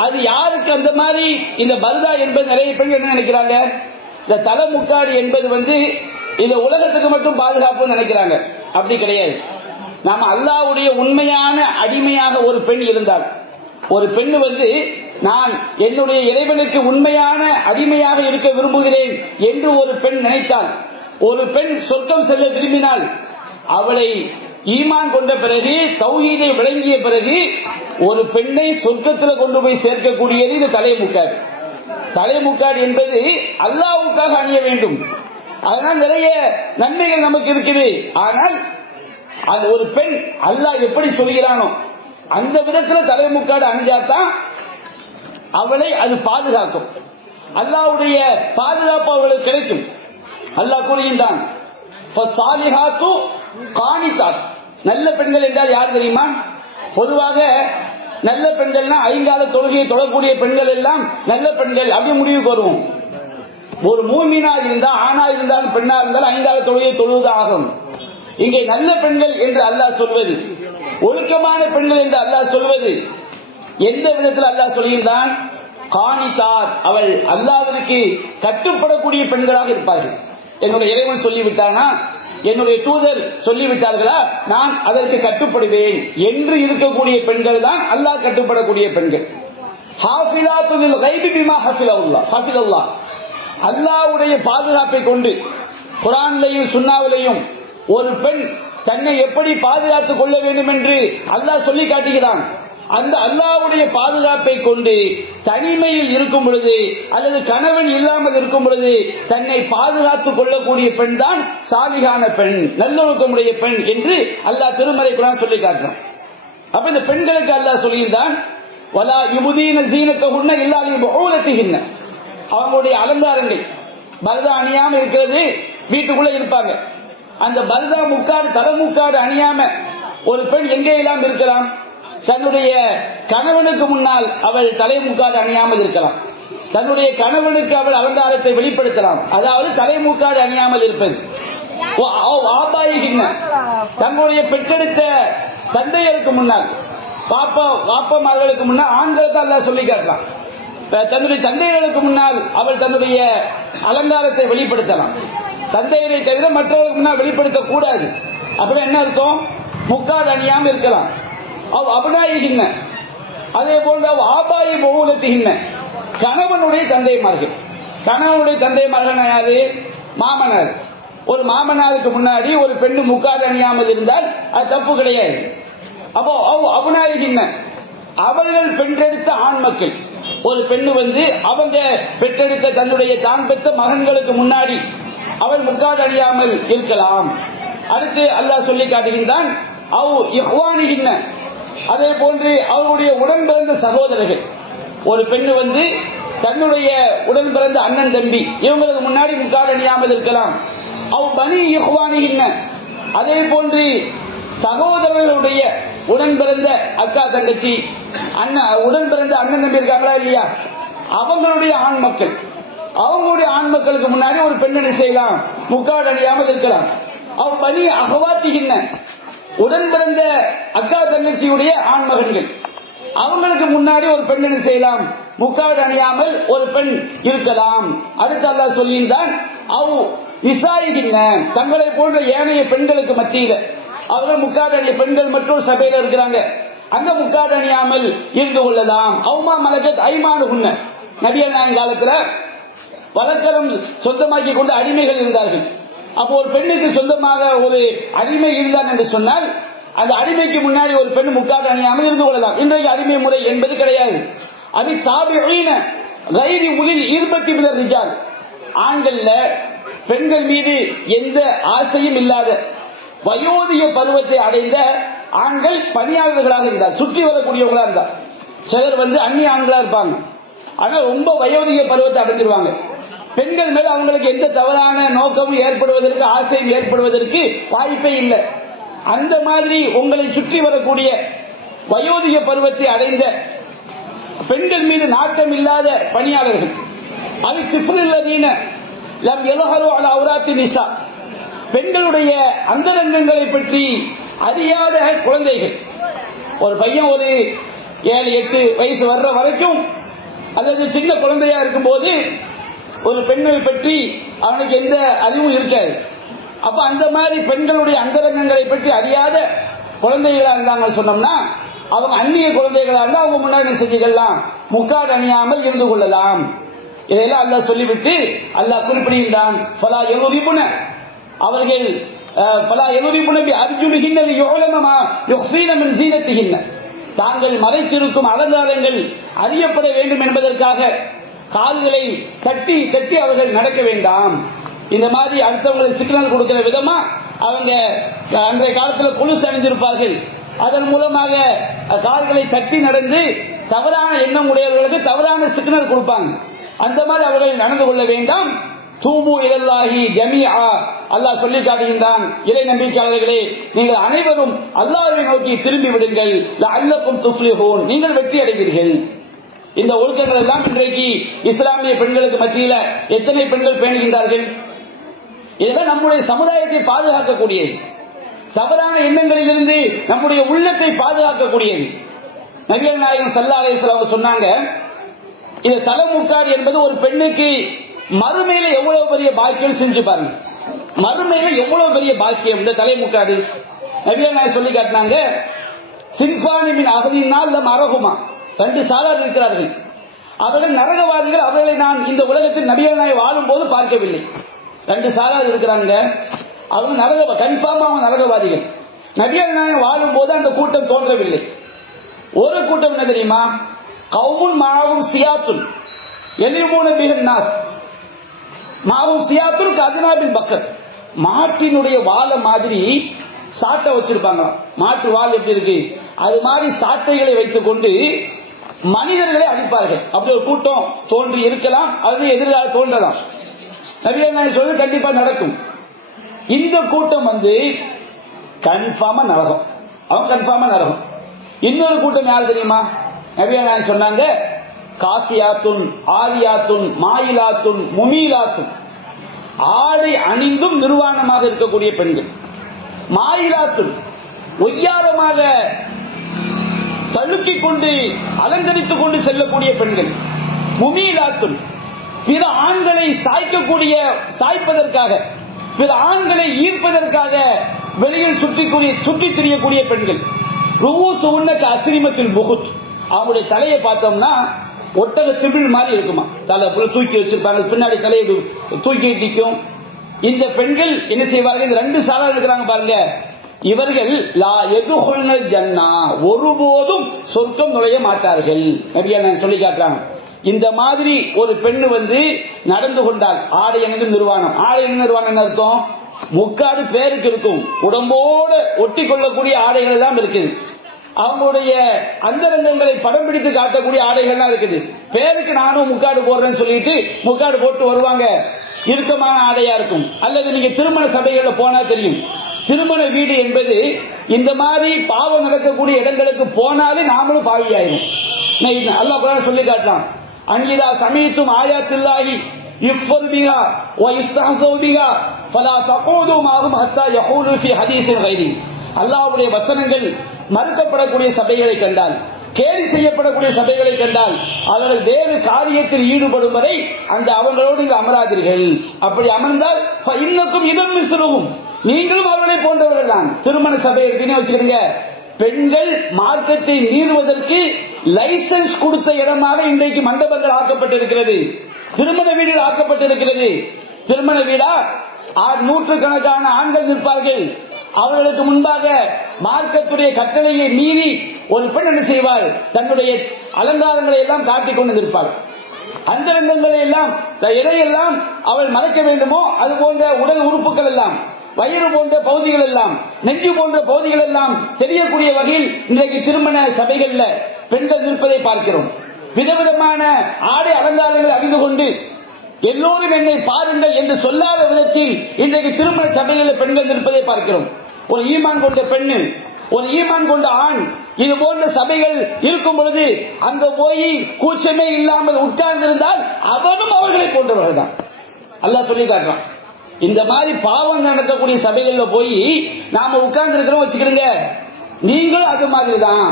அது யாருக்கு அந்த மாதிரி இந்த பர்தா என்பது நிறைய பேர் என்ன நினைக்கிறாங்க, இந்த தலை முக்காடு என்பது இந்த உலகத்துக்கு மட்டும் பாதுகாப்பு நினைக்கிறாங்க. அப்படி கிடையாது. நாம அல்லாஹ்வுடைய உண்மையான அடிமையாக ஒரு பெண் இருந்தால், ஒரு பெண் நான் என்னுடைய இறைவனுக்கு உண்மையான அடிமையாக இருக்க விரும்புகிறேன் என்று ஒரு பெண் நினைத்தால், ஒரு பெண் சொர்க்கம் செல்ல விரும்பினால், அவளை ஈமான் கொண்ட பிறகு, தௌஹீதை விளங்கிய பிறகு ஒரு பெண்ணை சொர்க்கத்தில் கொண்டு போய் சேர்க்கக்கூடியது இந்த தலைமுக்காடு. தலைமுக்காடு என்பது அல்லாஹ்வுக்காக அணிய வேண்டும். அதனால் நிறைய நன்மைகள் நமக்கு இருக்குது. ஆனால் அது ஒரு பெண் அல்லாஹ் எப்படி சொல்கிறானோ, அந்த விதத்துல தலைமுக்காடு அணிஞ்சாதான் அவளை அது பாதுகாக்கும். அல்லாஹ்வுடைய பாதுகாப்பு அவர்களுக்கு கிடைக்கும். அல்லாஹ் கூறுகின்றான், நல்ல பெண்கள் என்றால் யார் தெரியுமா? பொதுவாக நல்ல பெண்கள்னா ஐங்கால தொழுகையை தொழக்கூடிய பெண்கள் எல்லாம் நல்ல பெண்கள் அப்படி முடிவுக்கு வருவோம். ஒரு மூமினா இருந்தா, ஆணா இருந்தாலும் பெண்ணா இருந்தாலும் ஐங்கால தொழுகையை தொழுவதாக ஆகும். இங்கே நல்ல பெண்கள் என்று அல்லாஹ் சொல்வது, ஒழுக்கமான பெண்கள் என்று அல்லாஹ் சொல்வது எந்த விதத்தில் அல்லாஹ் சொல்கின்றான்? காணித்தார், அவள் அல்லாஹ்விற்கு கட்டுப்படக்கூடிய பெண்களாக இருப்பார்கள். என்னுடைய இறைவன் சொல்லிவிட்டானா, என்னுடைய தூதர் சொல்லிவிட்டார்களா, நான் அதற்கு கட்டுப்படுவேன் என்று இருக்கக்கூடிய பெண்கள் தான் அல்லாஹ் கட்டுப்படக்கூடிய பெண்கள். ஹாஃபிலாத்துல் கைபி பிமா ஹஃபிலல்லாஹ், அல்லாஹ்வுடைய பாதுகாப்பை கொண்டு குர்ஆனிலேயும் சுன்னாவிலேயும் ஒரு பெண் தன்னை எப்படி பாதுகாத்துக் கொள்ள வேண்டும் என்று அல்லாஹ் சொல்லி காட்டுகிறான். அந்த அல்லாஹ்வுடைய பாதுகாப்பை கொண்டு தனிமையில் இருக்கும் பொழுது அல்லது கணவன் இல்லாமல் இருக்கும் பொழுது தன்னை பாதுகாத்துக் கொள்ளக்கூடிய பெண் தான் சாலிகான பெண், நல்லொழுக்கமுடைய பெண் என்று அல்லாஹ் திருமறை குர்ஆன் சொல்லி காட்டுறான். அப்ப இந்த பெண்களுக்கு அல்லாஹ் சொல்லியிருந்தான், வலா யுபதீன ஸீனத்தஹுன்ன இல்லா லிபுஊலத்திஹின்ன, அவங்களுடைய அலங்காரங்கள் பர்தா அணியாம இருக்கிறது, வீட்டுக்குள்ள இருப்பாங்க. அந்த பர்தா முக்காடு தலைமுக்காடு அணியாம ஒரு பெண் எங்கே எல்லாம் இருக்கலாம்? தன்னுடைய கணவனுக்கு முன்னால் அவள் தலைமுக்காடு அணியாமல் இருக்கலாம். தன்னுடைய கணவனுக்கு அவள் அலங்காரத்தை வெளிப்படுத்தலாம். அதாவது தலைமுக்காடு அணியாமல் இருப்பது. தங்களுடைய பெற்றெடுத்த தந்தையருக்கு முன்னால், பாப்பமார்களுக்கு முன்னால் ஆண்களுக்கு அல்லாஹ் சொல்லி காட்டலாம். தன்னுடைய தந்தையர்களுக்கு முன்னால் அவள் தன்னுடைய அலங்காரத்தை வெளிப்படுத்தலாம். தந்தையரை தவிர மற்றவர்களுக்கு முன்னால் வெளிப்படுத்த கூடாது. அப்புறம் என்ன அர்த்தம்? முக்காடு அணியாமல் இருக்கலாம். அபனாயிகின்ன, அதே போன்று ஆபாயி பௌலத்திகின்ன, கணவனுடைய தந்தைமார்கள். கணவனுடைய தந்தைமார்கள் யாரு? மாமனார். ஒரு மாமனாருக்கு முன்னாடி ஒரு பெண்ணு முக்காடு அணியாமல் இருந்தால் அது தப்பு கிடையாது. அப்போ அபனாயிகின்ன, அவர்கள் பெற்றெடுத்த ஆண் மக்கள். ஒரு பெண்ணு அவங்க பெற்றெடுத்த தன்னுடைய தான் பெற்ற மகன்களுக்கு முன்னாடி அவள் முக்காடு அணியாமல் இருக்கலாம். அடுத்து அல்லாஹ் சொல்லி காட்டுகின்றான், அதே போன்று அவருடைய உடன் பிறந்த சகோதரர்கள். ஒரு பெண்ணு தன்னுடைய உடன் பிறந்த அண்ணன் தம்பி இவங்களுக்கு முன்னாடி முக்காடு அணியாமல் இருக்கலாம். பனி இஹ்வானிகின்ன, அதே போன்று சகோதரர்களுடைய உடன் பிறந்த அக்கா தங்கச்சி உடன் பிறந்த அண்ணன் தம்பி இருக்காங்களா இல்லையா, அவங்களுடைய ஆண் மக்கள். அவங்களுடைய ஆண் மக்களுக்கு முன்னாடி ஒரு பெண்ணை செய்யலாம், முக்காடு அணியாமல் இருக்கலாம். பனி அகவாத்திகின்ன, உடன் பிறந்த அக்கா தங்கச்சியுடைய ஆண் மகன்கள், அவங்களுக்கு முன்னாடி ஒரு பெண்ணை செய்யலாம், முக்காடு அணியாமல் ஒரு பெண் இருக்கலாம். அடுத்து அல்லாஹ் சொல்லியிருந்தான், தங்களை போன்ற ஏனைய பெண்களுக்கு மத்தியில் அவர்கள் முக்காடு அணிய பெண்கள் மற்றும் சபையில் இருக்கிறாங்க, அங்க முக்காடு அணியாமல் இருந்து கொள்ளலாம். அவுமா மலகத் ஐமானுகுன்ன, நபிகள் நாயகம் காலத்துல வழக்கரம் சொந்தமாக்கி கொண்டு அடிமைகள் இருந்தார்கள். அப்போ ஒரு பெண்ணுக்கு சொந்தமாக ஒரு அடிமை இருந்தான் என்று சொன்னால் அந்த அடிமைக்கு முன்னாடி ஒரு பெண் முக்காடு அணியாமல் இருந்து கொள்ளலாம். இன்றைக்கு அடிமை முறை என்பது கிடையாது. அது தாபிஈன கைரி முதல் 20 ரிஜால், ஆண்கள்ல பெண்கள் மீது எந்த ஆசையும் இல்லாத வயோதிக பருவத்தை அடைந்த ஆண்கள் பணியாளர்களாக இருந்தார், சுற்றி வரக்கூடியவங்களா இருந்தார். சிலர் அந்நிய ஆண்களா இருப்பாங்க, ஆனா ரொம்ப வயோதிக பருவத்தை அடைஞ்சிருவாங்க. பெண்கள் மேல் அவங்களுக்கு எந்த தவறான நோக்கமும் ஏற்படுவதற்கு, ஆசையும் ஏற்படுவதற்கு வாய்ப்பே இல்லை. அந்த மாதிரி உங்களை சுற்றி வரக்கூடிய வயோதிக பருவத்தை அடைந்த பெண்கள் மீது நாட்டம் இல்லாத பணியாளர்கள், அது திஃபுல்லதீன லம் யல்ஹரு அலா அவ்ராத்தி நிசா, பெண்களுடைய அந்தரங்கங்களை பற்றி அறியாத குழந்தைகள். ஒரு பையன் ஒரு 7-8 வயசு வர்ற வரைக்கும், அல்லது சின்ன குழந்தையா இருக்கும் போது ஒரு பெண்ணை பற்றி அவனுக்கு எந்த அறிவும் இருக்காது. அப்ப அந்த மாதிரி பெண்களுடைய அந்தரங்கங்களை பற்றி அறியாத குழந்தைகளா இருந்தாங்க சொன்னோம்னா, அவங்க அந்நிய குழந்தைகளா இருந்தா அவங்க முன்னாடி செஞ்சுக்கலாம், முக்காடு அணியாமல் இருந்து கொள்ளலாம். இதெல்லாம் அல்லாஹ் சொல்லிவிட்டு அல்லாஹ் குறிப்பிடுகின்றான், ஃபலா யலுரிபுன, அவர்கள் ஃபலா யலுரிபுன பி அர்ஜுலிஹின்ன லியுலமமா யுக்ஸீன மின் ஸீனத்திஹின்ன, தாங்கள் மறைத்திருக்கும் அலங்காரங்கள் அறியப்பட வேண்டும் என்பதற்காக கால்களை தட்டி தட்டி அவர்கள் நடக்க வேண்டாம். இந்த மாதிரி அடுத்தவங்களுக்கு சிக்னல் கொடுக்கிற விதமா அவங்க அன்றைய காலத்தில் கொலுசு அணிந்திருப்பார்கள். அதன் மூலமாக கால்களை தட்டி நடந்து தவறான எண்ணம் உடையவர்களுக்கு தவறான சிக்னல் கொடுப்பாங்க. அந்த மாதிரி அவர்கள் நடந்து கொள்ள வேண்டாம். தூபு இலல்லாஹி ஜமீஆ, அல்லாஹ் சொல்லி காட்டுகின்றான், இறை நம்பிக்கையாளர்களே நீங்கள் அனைவரும் அல்லாஹ்வை நோக்கி திரும்பி விடுங்கள், லஅல்லக்கும் துஃப்லிஹூன், நீங்கள் வெற்றி அடைவீர்கள். இந்த ஒழுக்கங்கள் எல்லாம் இன்றைக்கு இஸ்லாமிய பெண்களுக்கு மத்தியில் எத்தனை பெண்கள் பேணுகின்றார்கள்? இதெல்லாம் நம்முடைய சமுதாயத்தை பாதுகாக்கக்கூடியது, தவறான எண்ணங்களிலிருந்து நம்முடைய உள்ளத்தை பாதுகாக்கக்கூடியது. நபிகள் நாயகம் ஸல்லல்லாஹு அலைஹி வஸல்லம் சொன்னாங்க, இந்த தலைமுக்காடு என்பது ஒரு பெண்ணுக்கு மறுமையில எவ்வளவு பெரிய பாக்கியம் செஞ்சு பாருங்க. மறுமையில எவ்வளவு பெரிய பாக்கியம் இந்த தலைமுக்காடு. நபிகள் நாயகம் சொல்லி காட்டினாங்க, சின்பானி மின் அஹ்லின்னார் லம் அரஹுமா, ரெண்டு சாரார் இருக்கிறார்கள், அவர்கள் நரகவாதிகள், அவர்களை நான் இந்த உலகத்தில் நபிகள் நாயகம் வாழும் போது பார்க்கவில்லை. ரெண்டு சாரார் இருக்கிறாங்க, அவங்க கன்ஃபார்மா அவங்க நரகவாதிகள். நபிகள் நாயகம் வாழும் போது அந்த கூட்டம் தோன்றவில்லை. ஒரு கூட்டம் என்ன தெரியுமா? கௌமுன் மாவும் சியாத்துன் எலிமூன பிஹன் நாஸ், மாவும் சியாத்துன் கதுனாபில் பக்கர், மாட்டினுடைய வாழை மாதிரி சாட்டை வச்சிருப்பாங்க. மாட்டு வால் எப்படி இருக்கு அது மாதிரி சாட்டைகளை வைத்துக் கொண்டு மனிதர்களை அடிப்பார்கள். அப்படி ஒரு கூட்டம் தோன்றி இருக்கலாம், அது எதிர்கால தோன்றலாம். நபிகள் நாயகம் சொல்வது கண்டிப்பா நடக்கும். இந்த கூட்டம் கன்ஃபார்மா நரகம், அவங்க கன்ஃபார்மா நரகம். இன்னொரு கூட்டம் யார் தெரியுமா? நபிகள் நாயகம் சொன்னாங்க, காசியாத்துன் ஆரியாத்துன் மாயிலாத்துன் முமீலாத்துன், ஆடை அணிந்தும் நிர்வாணமாக இருக்கக்கூடிய பெண்கள், மாயிலாத்துன் ஒய்யாரமாக தழுக்கிக் கொண்டு அலங்கரித்துக் கொண்டு செல்லக்கூடிய பெண்கள், முமீலாத்துன் பிற ஆண்களை சாய்ப்பதற்காக, பிற ஆண்களை ஈர்ப்பதற்காக வெளியில் சுற்றித் திரியக்கூடிய பெண்கள், ருஊசு உன்னக அஸ்ரிமத்துல் புகுத், அவங்களுடைய தலையை பார்த்தோம்னா ஒட்டக திமிழ் மாதிரி இருக்குமா, தலை தூக்கி வச்சிருப்பாங்க, பின்னாடி தலையை தூக்கி நிற்கும். இந்த பெண்கள் என்ன செய்வார்கள்? இந்த ரெண்டு சாலா இருக்கிறாங்க பாருங்க, இவர்கள் லா யதுகுல்னல் ஜன்னா, ஒருபோதும் சொர்க்கம் நுழைய மாட்டார்கள். நபிகள் சொல்லி காட்டுறாங்க. இந்த மாதிரி ஒரு பெண்ணு நடந்து கொண்டால் ஆடை அணிந்து நிர்வாணம், ஆடை அணிந்து நிர்வாணம் என்ன அர்த்தம்? முக்காடு பேருக்கு இருக்கும், உடம்போடு ஒட்டி கொள்ளக்கூடிய ஆடைகள் எல்லாம் இருக்குது. அவங்களுடைய அந்தரங்கங்களை படம் பிடித்து காட்டக்கூடிய ஆடைகள்லாம் இருக்குது. பேருக்கு நானும் முக்காடு போடுறேன்னு சொல்லிட்டு முக்காடு போட்டு வருவாங்க, இறுக்கமான ஆடையா இருக்கும். அல்லது நீங்க திருமண சபைகள்ல போனா தெரியும், திருமண வீடு என்பது இந்த மாதிரி பாவம் நடக்கக்கூடிய இடங்களுக்கு போனாலே நாமளும் பாவியாயிரும். அல்லாஹ் குர்ஆன் சொல்லி காட்டலாம், அன்கிதா சமீத்தும் ஆயாத்தில்லாஹி யுஃபர் பிஹா வ யுஸ்தஹஸு பிஹா ஃபலா தகூது மாஹும் ஹத்தா யகூலு ஃபீ ஹதீஸின் கைரி. அல்லாஹ்வுடைய வசனங்கள் மறுக்கப்படக்கூடிய சபைகளை கண்டால், கேலி செய்யப்படக்கூடிய சபைகளை கண்டால் அவர்கள் வேறு காரியத்தில் ஈடுபடும் வரை அவர்களோடு அமராதீர்கள். அப்படி அமர்ந்தால் இன்னக்கும் இதம் மிஸ்லுஹும், நீங்களும் அவர்களை போன்றவர்கள் தான். திருமண சபையை வச்சுக்கிறீங்க, பெண்கள் மார்க்கத்தை மீறுவதற்கு லைசன்ஸ் கொடுத்த இடமாக இன்றைக்கு மண்டபங்கள் ஆக்கப்பட்டிருக்கிறது, திருமண வீடுகள் ஆக்கப்பட்டிருக்கிறது. திருமண வீடா நூற்றுக்கணக்கான ஆண்கள் நிற்பார்கள், அவர்களுக்கு முன்பாக மார்க்கத்துடைய கட்டளையை மீறி ஒரு பெண் என்ன செய்வாள்? தன்னுடைய அலங்காரங்களை எல்லாம் காட்டிக் கொண்டு நிற்பாள். அந்த ரங்கங்களை எல்லாம் எதையெல்லாம் அவள் மறைக்க வேண்டுமோ அது போன்ற உடல் உறுப்புகள் எல்லாம், வயிறு போன்ற பகுதிகள் எல்லாம், நெஞ்சு போன்ற பகுதிகள் எல்லாம் தெரியக்கூடிய வகையில் இன்றைக்கு திருமண சபைகள்ல பெண்கள் நிற்பதை பார்க்கிறோம். விதவிதமான ஆடை அலங்காரங்களை அறிந்து கொண்டு எல்லோரும் என்னை பாருங்கள் என்று சொல்லாத விதத்தில் இன்றைக்கு திருமண சபைகளில் பெண்கள் நிற்பதை பார்க்கிறோம். ஒரு ஈமான் கொண்ட பெண்ணு, ஒரு ஈமான் கொண்ட ஆண் இது போன்ற சபைகள் இருக்கும் பொழுது அங்க போய் கூச்சமே இல்லாமல் உட்கார்ந்திருந்தால் அவனும் அவர்களை போன்றவர்கள் தான். அல்லாஹ் சொல்லி காட்டுறான். இந்த மாதிரி பாவம் நடக்கக்கூடிய சபைகள்ல போய் நாம உட்கார்ந்து இருக்கிறோம் வச்சுக்கிறீங்க, நீங்களும் அது மாதிரி தான்.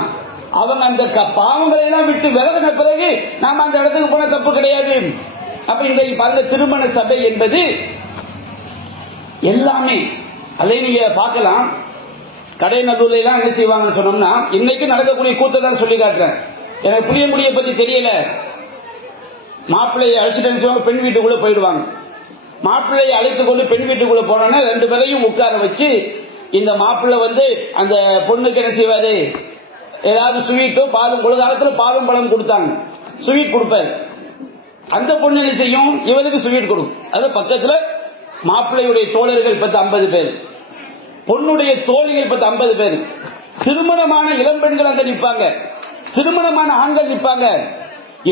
அவங்க அந்த பாவங்களை எல்லாம் விட்டு விலகின பிறகு நாம அந்த இடத்துக்கு போன தப்பு கிடையாது. அப்ப இன்றைக்கு பாருங்க, திருமண சபை என்பது எல்லாமே அதை நீங்க பார்க்கலாம். கடை நடுவில் எல்லாம் என்ன செய்வாங்கன்னு சொன்னோம்னா, இன்னைக்கு நடக்கக்கூடிய கூத்தை தான் சொல்லி காட்டுறேன். எனக்கு புளியங்குடியை பத்தி தெரியல, மாப்பிள்ளையை அழைச்சிட்டு பெண் வீட்டுக்குள்ள போயிடுவாங்க. மாப்பிள்ளையை அழைத்துக் கொண்டு பெண் வீட்டுக்குள்ள போனோன்னா ரெண்டு பேரையும் உட்கார வச்சு இந்த மாப்பிள்ளை அந்த பொண்ணுக்கு என்ன செய்வாரு, ஏதாவது ஸ்வீட்டோ பாலும், ஒரு காலத்தில் பாலும் பழம் கொடுத்தாங்க, ஸ்வீட் கொடுப்பாரு. அந்த பொண்ணு என்ன செய்யும், இவருக்கு ஸ்வீட் கொடுக்கும். அது பக்கத்தில் மாப்பிள்ளையுடைய தோழர்கள் 10-50 பேர், பொண்ணுடைய தோழிகள் 10-50 பேர். திருமணமான இளம்பெண்கள் அங்க நிற்பாங்க, திருமணமான ஆண்கள் நிற்பாங்க.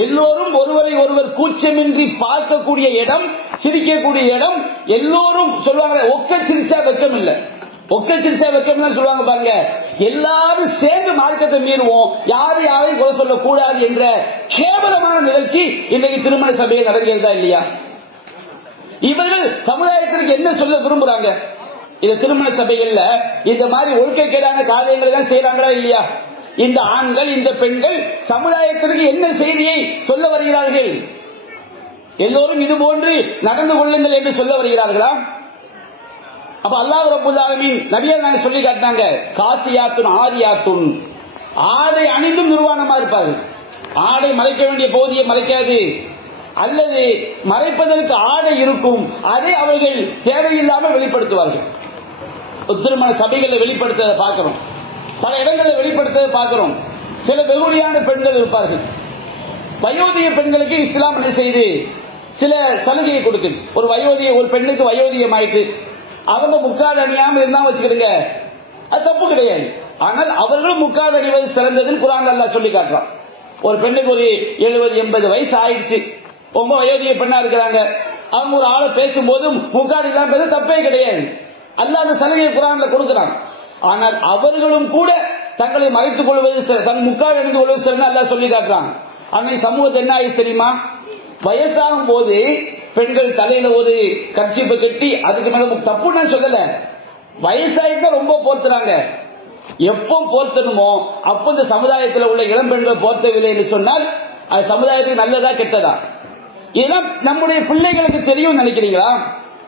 எல்லோரும் ஒருவரை ஒருவர் கூச்சமின்றி பார்க்கக்கூடிய இடம், சிரிக்கக்கூடிய இடம். எல்லோரும் சொல்லுவாங்க, ஒக்க சிரிச்சா வெக்கம் இல்ல, ஒக்க சிரிச்சா வெக்கம் சொல்லுவாங்க பாருங்க. எல்லாரும் சேர்ந்து மார்க்கத்தை மீறுவோம், யாரும் யாரையும் குறை சொல்லக்கூடாது என்ற கேவலமான நிகழ்ச்சி இன்றைக்கு திருமண சபையில் நடக்கிறதா இல்லையா? இவர்கள் சமுதாயத்திற்கு என்ன சொல்ல விரும்புறாங்க? இந்த திருமண சபைகள்ல இந்த மாதிரி ஒழுக்கக்கேடான காரியங்களை தான் செய்யறாங்களா இல்லையா? இந்த ஆண்கள் இந்த பெண்கள் சமுதாயத்திற்கு என்ன செய்தியை சொல்ல வருகிறார்கள்? எல்லோரும் இது போன்று நடந்து கொள்ளுங்கள் என்று சொல்ல வருகிறார்களா? அப்ப அல்லாஹ் ரப்பல் ஆலமீன் நபியார் நாங்க சொல்லி காட்டினாங்க, காசியாத்துன் ஆரியாத்துன், ஆடை அணிந்தும் நிர்வாணமா இருப்பார்கள். ஆடை மறைக்க வேண்டிய பகுதியை மறைக்காது, அல்லது மறைப்பதற்கு ஆடை இருக்கும், அதை அவர்கள் தேவையில்லாமல் வெளிப்படுத்துவார்கள். திருமண சபைகளை வெளிப்படுத்த பார்க்கிறோம், பல இடங்களில் வெளிப்படுத்த பார்க்கிறோம். சில வெகுளியான பெண்கள் இருப்பார்கள். வயோதிக பெண்களுக்கு இஸ்லாம் என்ன செய்து சில சலுகையை கொடுக்குது. ஒரு பெண்ணுக்கு வயோதிகம் ஆயிட்டு அவங்க முக்காடு அணியாம இருந்தா வச்சுக்கிடுங்க, அது தப்பு கிடையாது. ஆனால் அவர்களும் முக்காடு அணிவது சிறந்ததுன்னு குர்ஆன் அல்லாஹ் சொல்லி காட்டுறான். ஒரு பெண்ணுக்கு ஒரு 70-80 வயசு ஆயிடுச்சு, ரொம்ப வயோதிக பெண்ணா இருக்கிறாங்க, அவங்க ஒரு ஆளை பேசும்போது முக்காடு இல்லாம தப்பே கிடையாது. அல்லாஹ் அந்த சலுகையை குர்ஆன்ல கொடுக்கிறான். ஆனால் அவர்களும் கூட தங்களை மறைத்துக் கொள்வது, தன் முக்காடு அணிந்து கொள்வது சிறந்த அல்லாஹ் சொல்லி காட்டுறான். அன்னை சமூகத்தை என்ன ஆயிடுச்சு தெரியுமா? வயசாகும் போது பெண்கள் தலையில ஒரு கர்ச்சீப்பை கட்டி, அதுக்கு மேல தப்பு நான் சொல்லல, வயசாயிட்டா ரொம்ப போர்த்துறாங்க. எப்போ போர்த்தணுமோ அப்ப இந்த சமுதாயத்தில் உள்ள இளம் பெண்கள் போர்த்தவில்லை என்று சொன்னால் அது சமுதாயத்துக்கு நல்லதா கெட்டதா? இதெல்லாம் நம்முடைய பிள்ளைகளுக்கு தெரியும் நினைக்கிறீங்களா?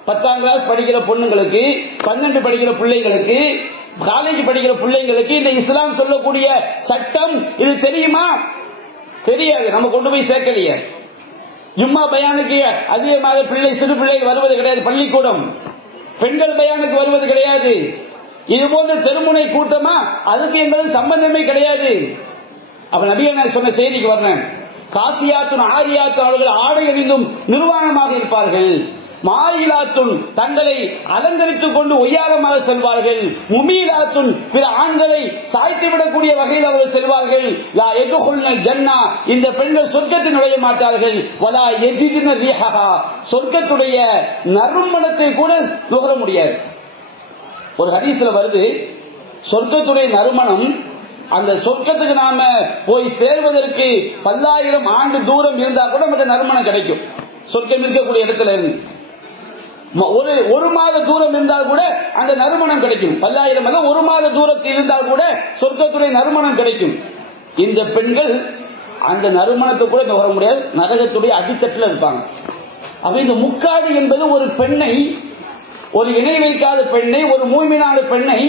10ஆம் கிளாஸ் படிக்கிற பொண்ணுங்களுக்கு, 12 படிக்கிற பிள்ளைகளுக்கு, காலேஜ் படிக்கிற பிள்ளைங்களுக்கு இந்த இஸ்லாம் சொல்லக்கூடிய சட்டம் இது தெரியுமா? தெரியாது. நம்ம கொண்டு போய் சேர்க்கலையே. ஜும்மா பயானுக்கு அதிகமாக சிறு பிள்ளைகள் வருவது கிடையாது. பள்ளிக்கூடம் பெண்கள் பயானுக்கு வருவது கிடையாது. இது போன்ற தெருமுனை கூட்டமா, அதுக்கு என்பது சம்பந்தமே கிடையாது. அப்ப நபிகள் சொன்ன செய்திக்கு வரேன். காசியாத்துன் ஆரியாத்துன், அவர்கள் ஆடை அணிந்தும் நிர்வாணமாக இருப்பார்கள். மாயிலாத்துன், தங்களை அலங்கரித்துக் கொண்டு ஒய்யாரமாக செல்வார்கள். முமீலாத்துன், பிற ஆண்களை சாய்த்து விடக்கூடிய வகையில் அவர்கள் செல்வார்கள். லா யதுகுல்னல் ஜன்னா, இந்த பெண்கள் சொர்க்கத்தில் நுழைய மாட்டார்கள். வலா யஜிதுன ரீஹஹா, சொர்க்கத்துடைய நறுமணத்தை கூட நுகர முடியாது. ஒரு ஹதீஸ்ல வருது, சொர்க்கத்துடைய நறுமணம், அந்த சொர்க்கத்துக்கு நாம போய் சேர்வதற்கு 10,000 ஆண்டு தூரம் இருந்தா கூட நமக்கு நறுமணம் கிடைக்கும். சொர்க்கம் இருக்கக்கூடிய இடத்துல இருந்து ஒரு மாத தூரம் இருந்தால் கூட அந்த நறுமணம் கிடைக்கும். 10,000 அல்ல, ஒரு மாத தூரத்தில் இருந்தால் கூட சொர்க்கத்துடைய நறுமணம் கிடைக்கும். இந்த பெண்கள் அந்த நறுமணத்தை கூட நுகர முடியாது, நரகத்துடைய அடித்தட்டில் இருப்பாங்க. அப்ப இந்த முக்காடு என்பது ஒரு பெண்ணை, ஒரு இணை வைக்காத பெண்ணை, ஒரு மூமினான பெண்ணை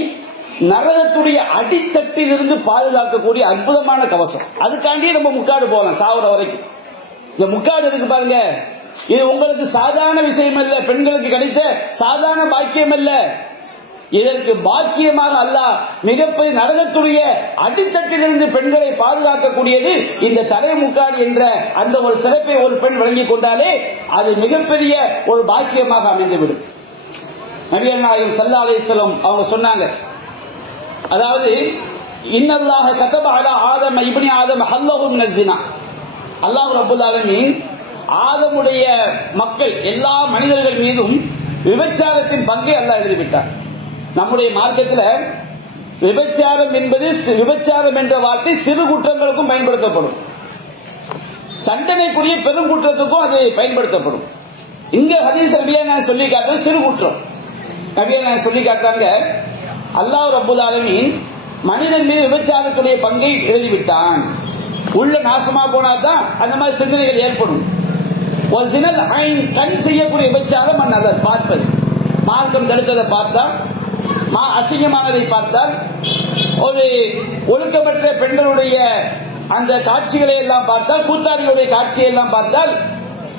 நரகத்துடைய அடித்தட்டில் இருந்து பாதுகாக்கக்கூடிய அற்புதமான கவசம். அதுக்காண்டியே நம்ம முக்காடு போகலாம் சாவர வரைக்கும். இந்த முக்காடு இருக்கு பாருங்க, இது உங்களுக்கு சாதாரண விஷயம் அல்ல, பெண்களுக்கு கிடைத்த சாதாரண பாக்கியம் அல்ல. இதற்கு பாக்கியமாக அல்லாஹ் மிகப்பெரிய நரகத்துடைய அடித்தட்டிலிருந்து பெண்களை பாதுகாக்கக்கூடியது இந்த தலை முக்காடு என்ற அந்த ஒரு சிறப்பை ஒரு பெண் வழங்கிக் கொண்டாலே அது மிகப்பெரிய ஒரு பாக்கியமாக அமைந்துவிடும். நபிகள் நாயகம் ஸல்லல்லாஹு அலைஹி வஸல்லம் அவங்க சொன்னாங்க, அதாவது இன்னல்லாஹ கதப அலா ஆதம இப்னி ஆதம ஹல்லஹு மினல் ஸினா, அல்லாஹ் ரப்பல் ஆலமீன் ஆதமுடைய மக்கள் எல்லா மனிதர்கள் மீதும் விபச்சாரத்தின் பங்கை அல்லாஹ் எழுதிவிட்டார். நம்முடைய மார்க்கத்தில் விபச்சாரம் என்பது, விபச்சாரம் என்ற வார்த்தை சிறு குற்றங்களுக்கும் பயன்படுத்தப்படும், தண்டனைக்குரிய பெரும் குற்றத்துக்கும் அது பயன்படுத்தப்படும். இங்க ஹதீஸ் நபிகள் சொல்லி காட்டுற சிறு குற்றம். நபிகள் சொல்லி காட்டுறாங்க, அல்லாஹ் ரப்பல் ஆலமீன் மனிதன் மீது விபச்சாரத்துடைய பங்கை எழுதிவிட்டான். உள்ள நாசமா போனாதான் அந்த மாதிரி சிந்தனைகள் ஏற்படும். ஒரு சினல் ஐன், கண் செய்யக்கூடிய விபச்சாரம் நல்லது பார்ப்பது, மார்க்கம் தடுத்ததை பார்த்தா, அசிங்கமானதை பார்த்தால், ஒரு ஒழுக்கமற்ற பெண்களுடைய அந்த காட்சிகளை எல்லாம் பார்த்தால், கூத்தாடிகளுடைய காட்சியை எல்லாம் பார்த்தால்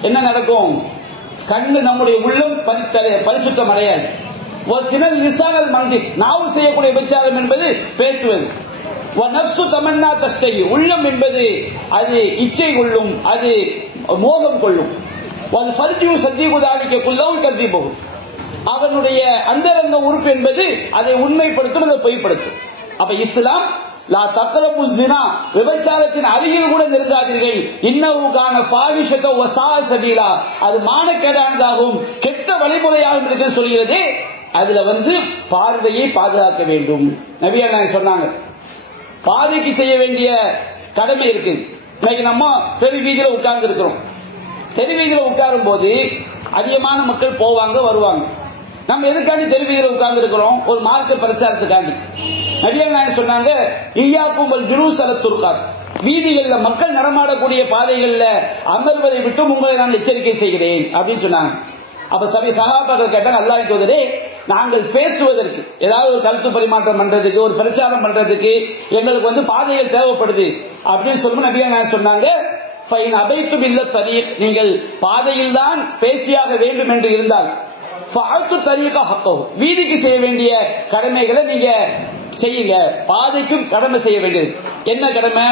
என்ன நடக்கும்? கண்ணு, நம்முடைய உள்ளம் பரிசுத்தம் அடையாது. ஒரு சினல் நிசானல் மந்தி, நாவு செய்யக்கூடிய விபச்சாரம் என்பது பேசுவது. தமன்னா தஸ்தை, உள்ளம் என்பது அது இச்சை கொள்ளும், அது மோகம் கொள்ளும். சத்தியகுதாலிக்குள்ளவும் கருதி போகும். அவனுடைய அந்தரங்க உறுப்பு என்பது அதை உண்மைப்படுத்தும், அதை பொய்ப்படுத்தும். அப்ப இஸ்லாம் லா தக்ரபு ஸினா, விபச்சாரத்தின் அருகில் கூட நெருங்காதீர்கள், இன்னஹு கான ஃபாஹிஷத வ ஸாஅ சபீலா, அது மானக்கேடானதாகவும் கெட்ட வழிமுறையாகவும் என்று சொல்கிறது. அதுல பார்வையை பாதுகாக்க வேண்டும். நபிகள் நாயகம் சொன்னாங்க, பாதைக்கு செய்ய வேண்டிய கடமை இருக்கு. இன்னைக்கு நம்ம தெரு வீதியில உட்கார்ந்து இருக்கிறோம். தெரு வீதியில உட்காரும் போது அதிகமான மக்கள் போவாங்க வருவாங்க. நம்ம எதுக்காண்டி தெரு வீதியில உட்கார்ந்து இருக்கிறோம்? ஒரு மார்க்க பிரச்சாரத்துக்காண்டி. நபிகள் நாயகம் சொன்னாங்க, ஈயாக்கும் வல் ஜுலூஸ் அலத் துர்காத், வீதிகளில் மக்கள் நடமாடக்கூடிய பாதைகளில் அமர்வதை விட்டு உங்களை நான் எச்சரிக்கை செய்கிறேன் அப்படின்னு சொன்னாங்க. அப்ப சஹாபாக்கள் கேட்டாங்க, அல்லாஹ்வின் தூதரே, நாங்கள் பேசுவதற்கு, ஏதாவது ஒரு கருத்து பரிமாற்றம் பண்றதுக்கு, ஒரு பிரச்சாரம் பண்றதுக்கு எங்களுக்கு பாதைகள் தேவைப்படுது அப்படின்னு சொல்லும்போது நபிகள் நாயகம் சொன்னாங்க, ஃபைன் அபைத்து பில்ல தரீக், நீங்கள் பாதையில் தான் பேசியாக வேண்டும் என்று இருந்தால் ஃபஅத்து தரீக ஹக்கஹு, வீதிக்கு செய்ய வேண்டிய கடமைகளை நீங்க செய்யுங்க. பாதைக்கும் கடமை செய்ய வேண்டியது என்ன கடமை?